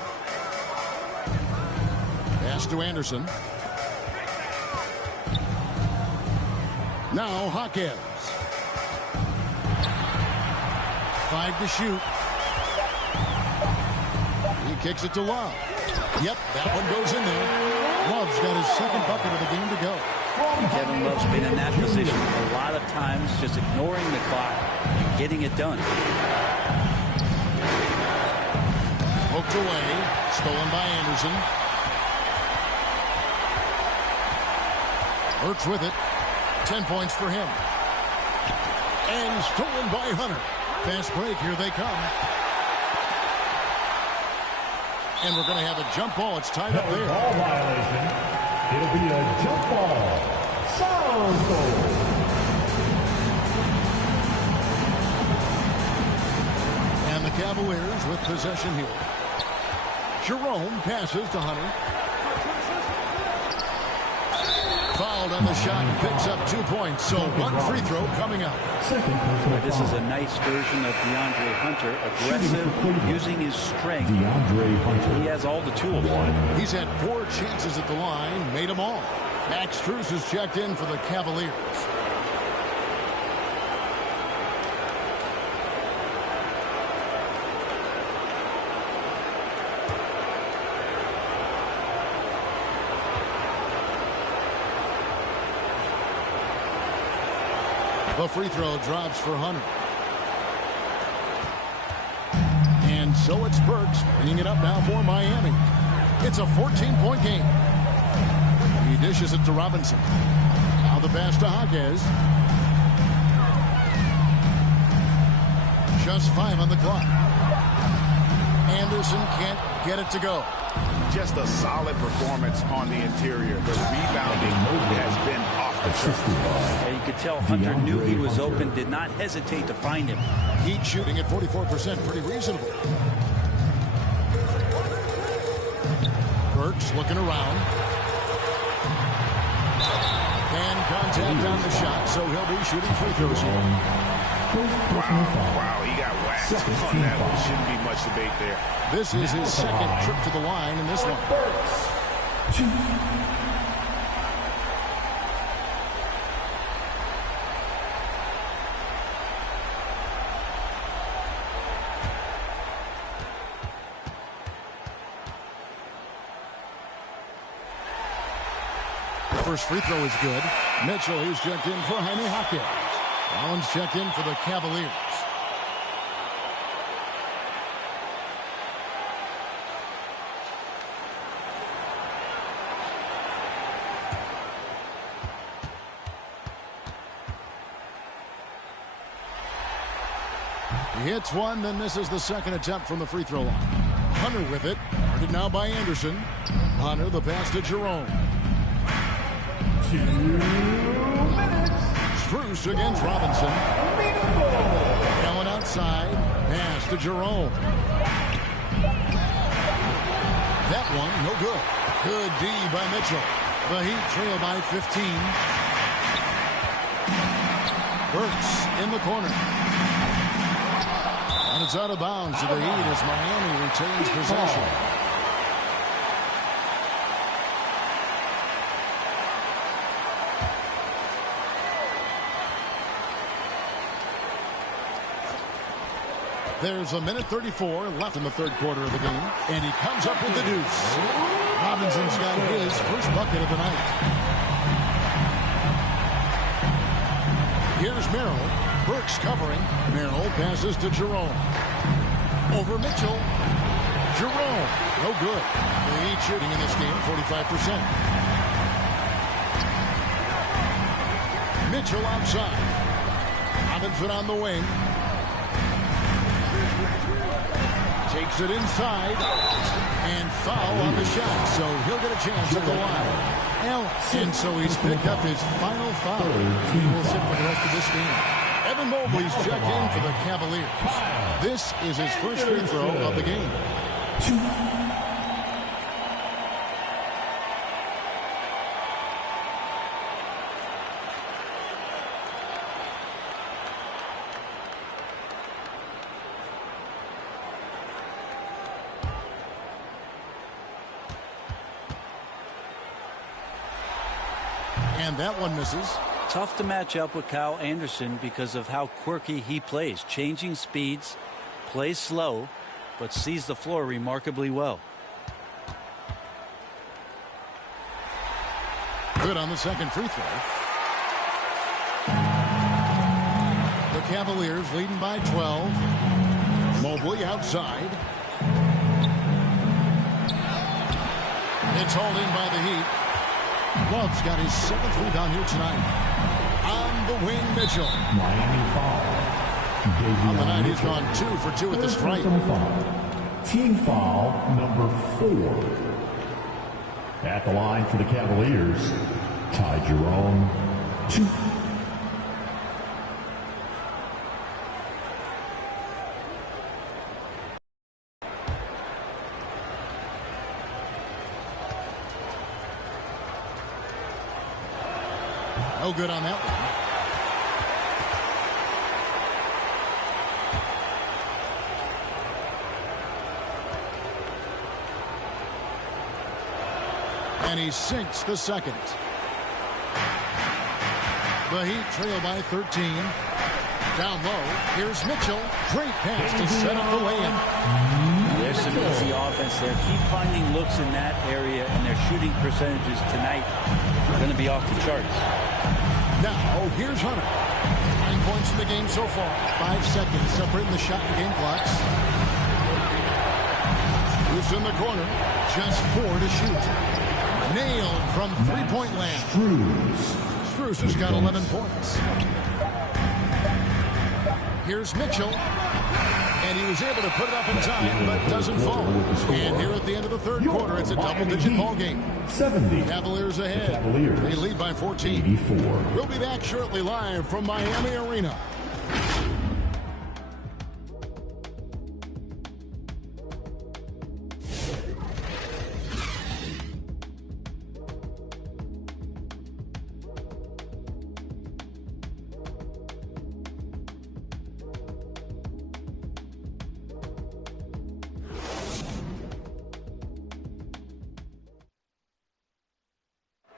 Pass to Anderson. Now Hawkins. 5 to shoot. He kicks it to Love. Yep, that one goes in there. Love's got his second bucket of the game to go. Kevin Love's been in that position a lot of times, just ignoring the clock and getting it done. Poked away, stolen by Anderson. Hurts with it. 10 points for him. And stolen by Hunter. Fast break, here they come. And we're going to have a jump ball. It's tied up there. Ball violation. It'll be a jump ball. Sounds goal. And the Cavaliers with possession here. Jerome passes to Hunter. Fouled on the shot and picks up 2 points. So 1 free throw coming up. This is a nice version of DeAndre Hunter. Aggressive, using his strength. He has all the tools. He's had 4 chances at the line, made them all. Max Strus is checked in for the Cavaliers. The free throw drops for Hunter. And so it's Burks bringing it up now for Miami. It's a 14-point game. He dishes it to Robinson. Now the pass to Hawkins. Just 5 on the clock. Anderson can't get it to go. Just a solid performance on the interior. The rebounding has been off the charts. Yeah, you could tell Hunter knew he was open, did not hesitate to find him. Heat shooting at 44%, pretty reasonable. Burks looking around. And contact on the shot, so he'll be shooting free throws here. Wow, he got whacked on that one. Shouldn't be much debate there. This is his second trip to the line in this one. First free throw is good. Mitchell, he's checked in for Jaime Hawkins. Rollins checked in for the Cavaliers. He hits one, then misses the second attempt from the free throw line. Hunter with it. Guarded now by Anderson. Hunter, the pass to Jerome. 2 minutes. Strus against Robinson. Allen outside. Pass to Jerome. That one, no good. Good D by Mitchell. The Heat trail by 15. Burks in the corner. And it's out of bounds to the Heat as Miami retains possession. There's a minute 34 left in the third quarter of the game, and he comes up with the deuce. Robinson's got his first bucket of the night. Here's Merrill. Burks covering. Merrill passes to Jerome. Over Mitchell. Jerome. No good. The Heat shooting in this game 45%. Mitchell outside. Robinson on the wing. Takes it inside. And foul on the shot. So he'll get a chance at the line. And so he's picked up his final foul. He will sit for the rest of this game. Evan Mobley's checked in for the Cavaliers. This is his first free throw of the game. And that one misses. Tough to match up with Kyle Anderson because of how quirky he plays. Changing speeds, plays slow, but sees the floor remarkably well. Good on the second free throw. The Cavaliers leading by 12. Mobley outside. It's hauled in by the Heat. Love's got his seventh rebound here tonight. On the wing, Mitchell. Miami foul. On the night, he's gone 2 for 2 at the stripe. Team foul number 4. At the line for the Cavaliers, Ty Jerome, 2. No good on that one. And he sinks the second. The Heat trail by 13. Down low, here's Mitchell. Great pass to set up the lay-in. There's some easy offense there. Keep finding looks in that area, and their shooting percentages tonight are going to be off the charts. Now, here's Hunter. 9 points in the game so far. 5 seconds separating the shot and game clocks. Who's in the corner? Just 4 to shoot. Nailed from three-point land. Strus has got 11 points. Here's Mitchell. And he was able to put it up in time, but doesn't fall. And here at the end of the third quarter, it's a double-digit ball game. 70. Cavaliers ahead. Cavaliers. They lead by 14. 84. We'll be back shortly live from Miami Arena.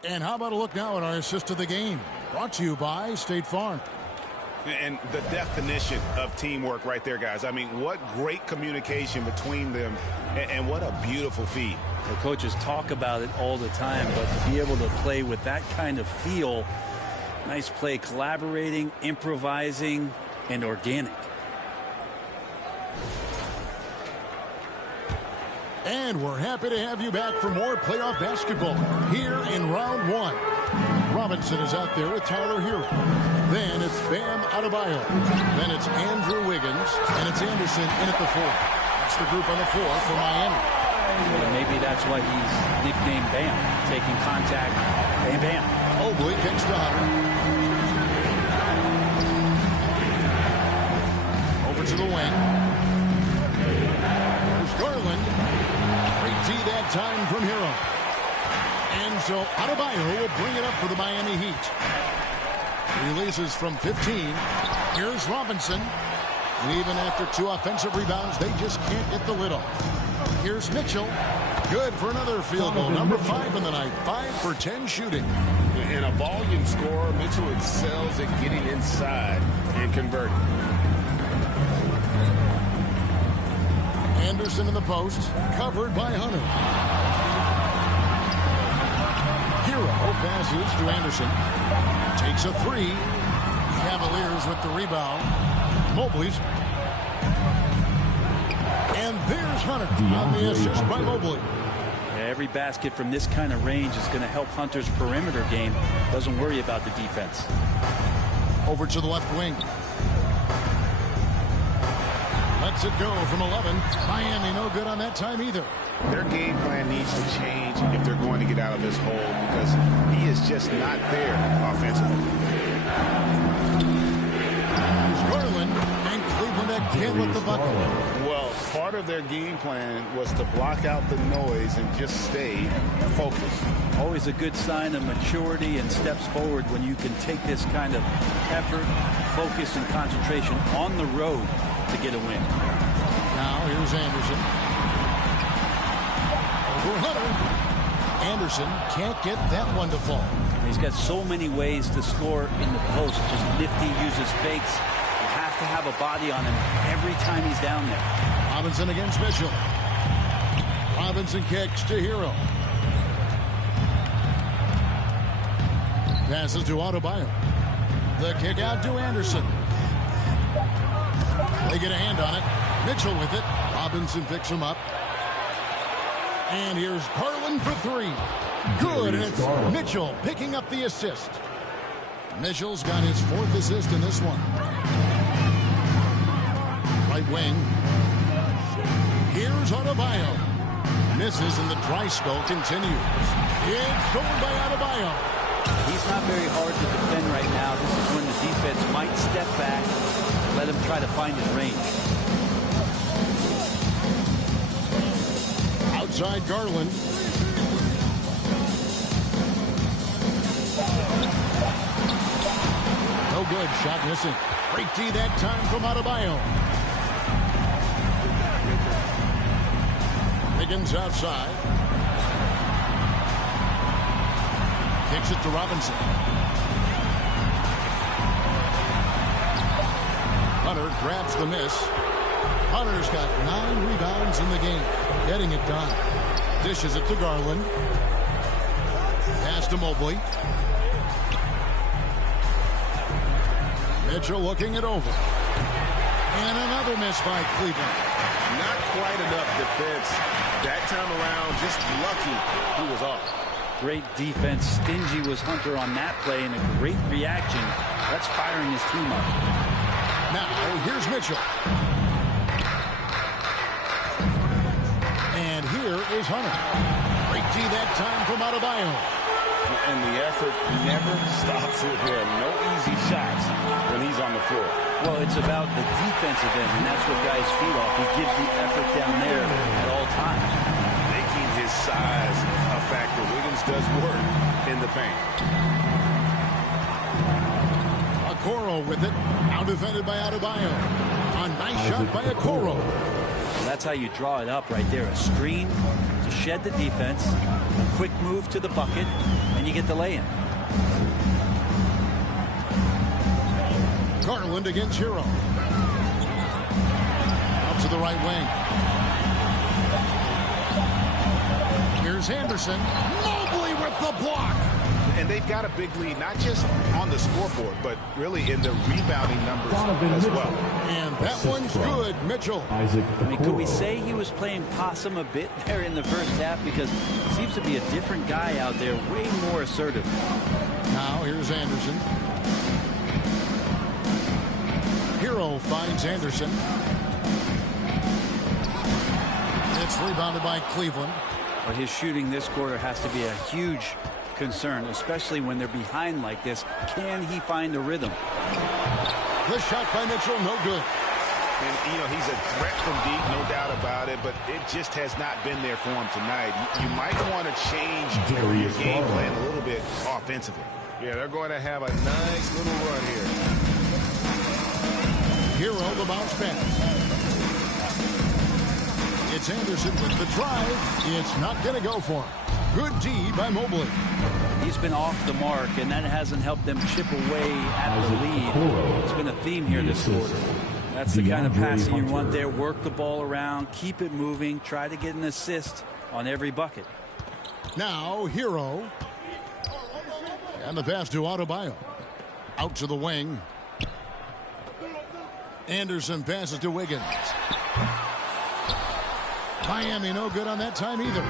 And how about a look now at our assist of the game? Brought to you by State Farm. And the definition of teamwork right there, guys. I mean, what great communication between them, and what a beautiful feed. The coaches talk about it all the time, but to be able to play with that kind of feel, nice play, collaborating, improvising, and organic. And we're happy to have you back for more playoff basketball here in round one. Robinson is out there with Tyler Hero. Then it's Bam Adebayo. Then it's Andrew Wiggins. And it's Anderson in at the 4. That's the group on the floor for Miami. Well, maybe that's why he's nicknamed Bam. Taking contact, bam, bam. Mobley kicks to Hunter. Over to the wing. There's Garland. Great D that time from Hero. And so Adebayo will bring it up for the Miami Heat. Releases from 15. Here's Robinson. And even after 2 offensive rebounds, they just can't get the lid off. Here's Mitchell. Good for another field goal. Number 5 in the night. 5 for 10 shooting. And a volume scorer, Mitchell excels at getting inside and converting. Anderson in the post. Covered by Hunter. Hero passes to Anderson. Takes a 3. Cavaliers with the rebound. Mobley's. And there's Hunter on the assist by Mobley. Every basket from this kind of range is going to help Hunter's perimeter game. Doesn't worry about the defense. Over to the left wing. Lets it go from 11. Miami no good on that time either. Their game plan needs to change if they're going to get out of this hole, because he is just not there offensively. There's Garland, and Cleveland again with the bucket. Well, part of their game plan was to block out the noise and just stay focused. Always a good sign of maturity and steps forward when you can take this kind of effort, focus, and concentration on the road to get a win. Now here's Anderson. Over Hunter. Anderson can't get that one to fall. He's got so many ways to score in the post. Just nifty, uses fakes. You have to have a body on him every time he's down there. Robinson against Mitchell. Robinson kicks to Hero. Passes to Adebayo. The kick out to Anderson. They get a hand on it. Mitchell with it. Robinson picks him up. And here's Garland for 3. Good, and it's Mitchell picking up the assist. Mitchell's got his 4th assist in this one. Right wing. Here's Adebayo. Misses, and the dry spell continues. It's stolen by Adebayo. He's not very hard to defend right now. This is when the defense might step back, let him try to find his range. Outside Garland. No good. Shot missing. Great D that time from Adebayo. Higgins outside. Kicks it to Robinson. Hunter grabs the miss. Hunter's got 9 rebounds in the game. Getting it done. Dishes it to Garland. Pass to Mobley. Mitchell looking it over. And another miss by Cleveland. Not quite enough defense. That time around, just lucky he was off. Great defense. Stingy was Hunter on that play, and a great reaction. That's firing his team up. Now, here's Mitchell. And here is Hunter. Great D that time from Adebayo. And the effort never stops with him. No easy shots when he's on the floor. Well, it's about the defensive end, and that's what guys feed off. He gives the effort down there at all times. Making his size a factor. Wiggins does work in the paint. Okoro with it. Now defended by Adebayo. A nice shot by Okoro. Well, that's how you draw it up right there. A screen to shed the defense, a quick move to the bucket, and you get the lay-in. Garland against Hero. Out to the right wing. Here's Anderson. Mobley with the block. And they've got a big lead, not just on the scoreboard, but really in the rebounding numbers as well. And that one's good, Mitchell. I mean, could we say he was playing possum a bit there in the first half? Because he seems to be a different guy out there, way more assertive. Now here's Anderson. Hero finds Anderson. It's rebounded by Cleveland. But his shooting this quarter has to be a huge concern, especially when they're behind like this. Can he find a rhythm? The shot by Mitchell, no good. And, you know, he's a threat from deep, no doubt about it, but it just has not been there for him tonight. You might want to change your game plan a little bit offensively. Yeah, they're going to have a nice little run here. Hero the bounce pass. It's Anderson with the drive. It's not going to go for him. Good D by Mobley. He's been off the mark, and that hasn't helped them chip away at the lead. It's been a theme here this quarter. That's the kind of passing you want there. Work the ball around, keep it moving, try to get an assist on every bucket. Now Hero. And the pass to Adebayo. Out to the wing. Anderson passes to Wiggins. Miami no good on that time either.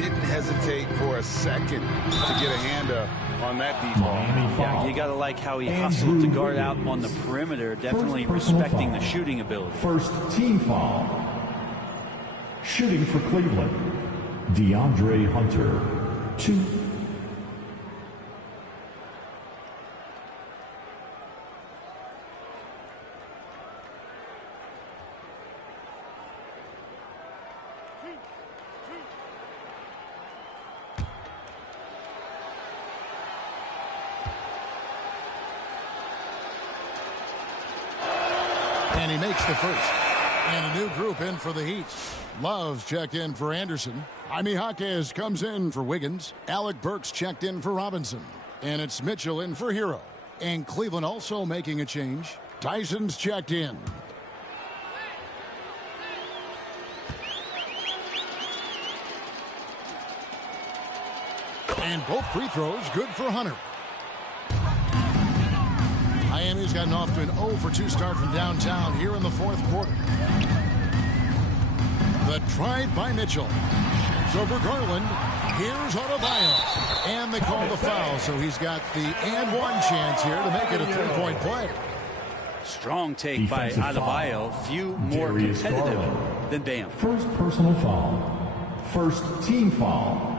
Didn't hesitate for a second to get a hand up on that deep ball. Yeah, you got to like how he hustled to guard out on the perimeter, definitely respecting the shooting ability. First team foul. Shooting for Cleveland, DeAndre Hunter, 2. And he makes the first. And a new group in for the Heat. Love's checked in for Anderson. Jaime Jaquez comes in for Wiggins. Alec Burks checked in for Robinson. And it's Mitchell in for Hero. And Cleveland also making a change. Tyson's checked in. And both free throws good for Hunter. Miami's gotten off to an 0-for-2 start from downtown here in the fourth quarter. The drive by Mitchell. It's over Garland. Here's Adebayo. And they call the foul, so he's got the and one chance here to make it a three-point play. Strong take by Adebayo. Few more competitive than Bam. First personal foul. First team foul.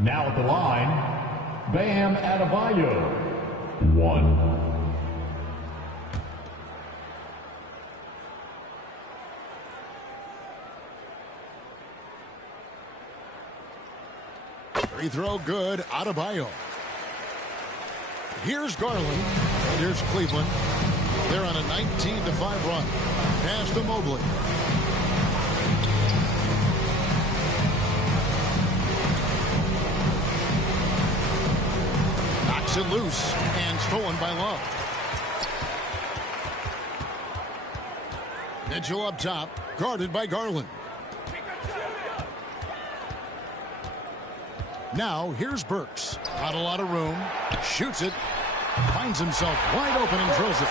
Now at the line, Bam Adebayo. 1. Free throw good. Adebayo. Here's Garland. And here's Cleveland. They're on a 19-5 run. Pass to Mobley. Knocks it loose and stolen by Love. Mitchell up top, guarded by Garland. Now here's Burks. Not a lot of room. Shoots it. Finds himself wide open and drills it.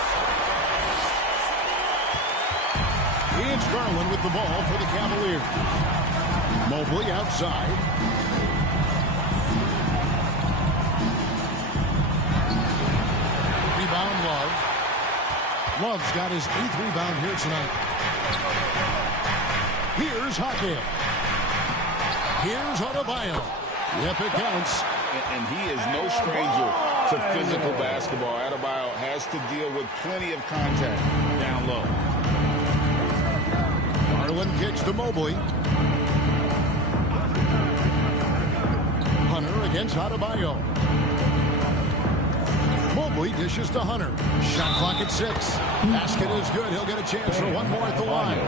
It's Garland with the ball for the Cavaliers. Mobley outside. Rebound Love. Love's got his 8th rebound here tonight. Here's Jaquez. Here's Adebayo. Yep, it counts. And he is no stranger to physical basketball. Adebayo has to deal with plenty of contact down low. Garland kicks to Mobley. Hunter against Adebayo. Mobley dishes to Hunter. Shot clock at 6. Basket is good. He'll get a chance for one more at the line.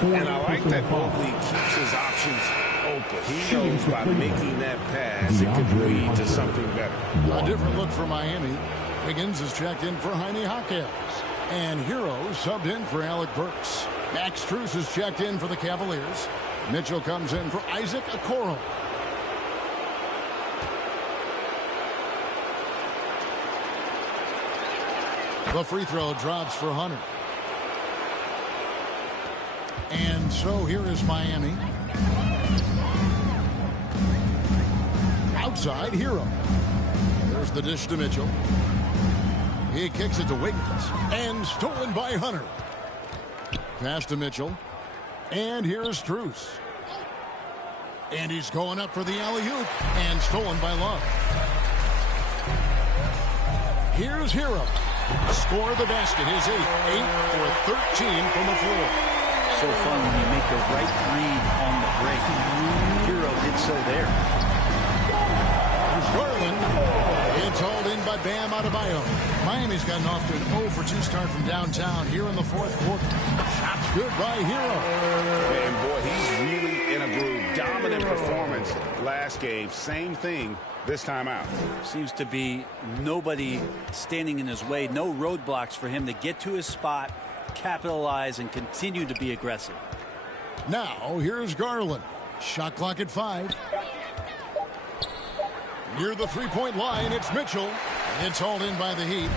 And I like that Mobley keeps his options open. He knows by making that pass, it could lead to something better. A different look for Miami. Wiggins is checked in for Jaime Jaquez. And Hero subbed in for Alec Burks. Max Strus is checked in for the Cavaliers. Mitchell comes in for Isaac Okoro. The free throw drops for Hunter. And so here is Miami. Outside, Hero. There's the dish to Mitchell. He kicks it to Wiggins. And stolen by Hunter. Pass to Mitchell. And here's Strus. And he's going up for the alley-oop. And stolen by Love. Here's Hero. Score the basket. His 8 for 13 from the floor. So fun when you make the right read on the break. Hero did so there. There's Garland. It's hauled in by Bam Adebayo. Miami's gotten off to an 0 for 2 start from downtown here in the fourth quarter. Shots good by Hero. And boy, he's really in a groove. Dominant performance last game. Same thing this time out. Seems to be nobody standing in his way. No roadblocks for him to get to his spot, capitalize, and continue to be aggressive. Now, here's Garland. Shot clock at 5. Near the three-point line, it's Mitchell. It's hauled in by the Heat.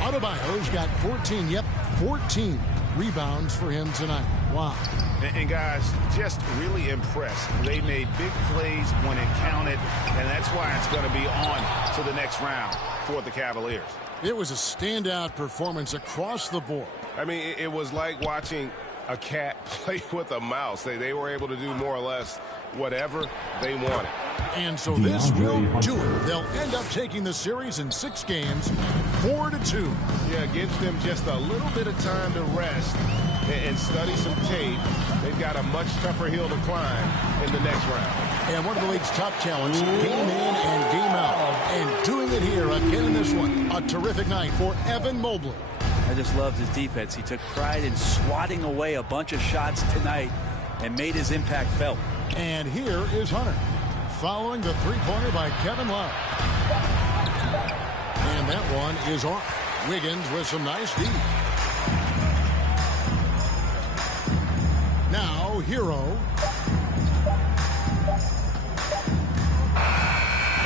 Adebayo's got 14, 14 rebounds for him tonight. Wow. And guys, just really impressed. They made big plays when it counted, and that's why it's going to be on to the next round for the Cavaliers. It was a standout performance across the board. I mean, it was like watching a cat play with a mouse. They were able to do more or less whatever they wanted. And so this will do it. They'll end up taking the series in 6 games, 4-2. Yeah, it gives them just a little bit of time to rest and study some tape. They've got a much tougher hill to climb in the next round. And one of the league's top talents, game in and game out. And doing it here again in this one. A terrific night for Evan Mobley. I just loved his defense. He took pride in swatting away a bunch of shots tonight and made his impact felt. And here is Hunter, following the three-pointer by Kevin Love. And that one is off. Wiggins with some nice D. Now, Hero.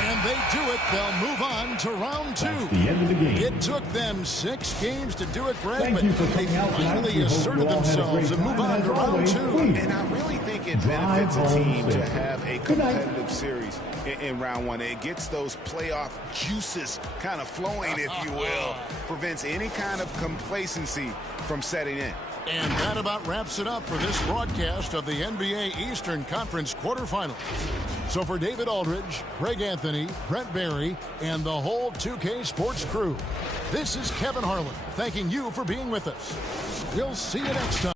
And they do it. They'll move on to round 2. That's the end of the game. It took them 6 games to do it, Greg, Thank but you for they coming out tonight. finally We hope asserted you all had a themselves great and move time. on And to as round always, 2. And I really think it benefits a team to have a competitive series in round 1. It gets those playoff juices kind of flowing, if you will. Prevents any kind of complacency from setting in. And that about wraps it up for this broadcast of the NBA Eastern Conference quarterfinals. So for David Aldridge, Greg Anthony, Brent Barry, and the whole 2K Sports crew, this is Kevin Harlan thanking you for being with us. We'll see you next time.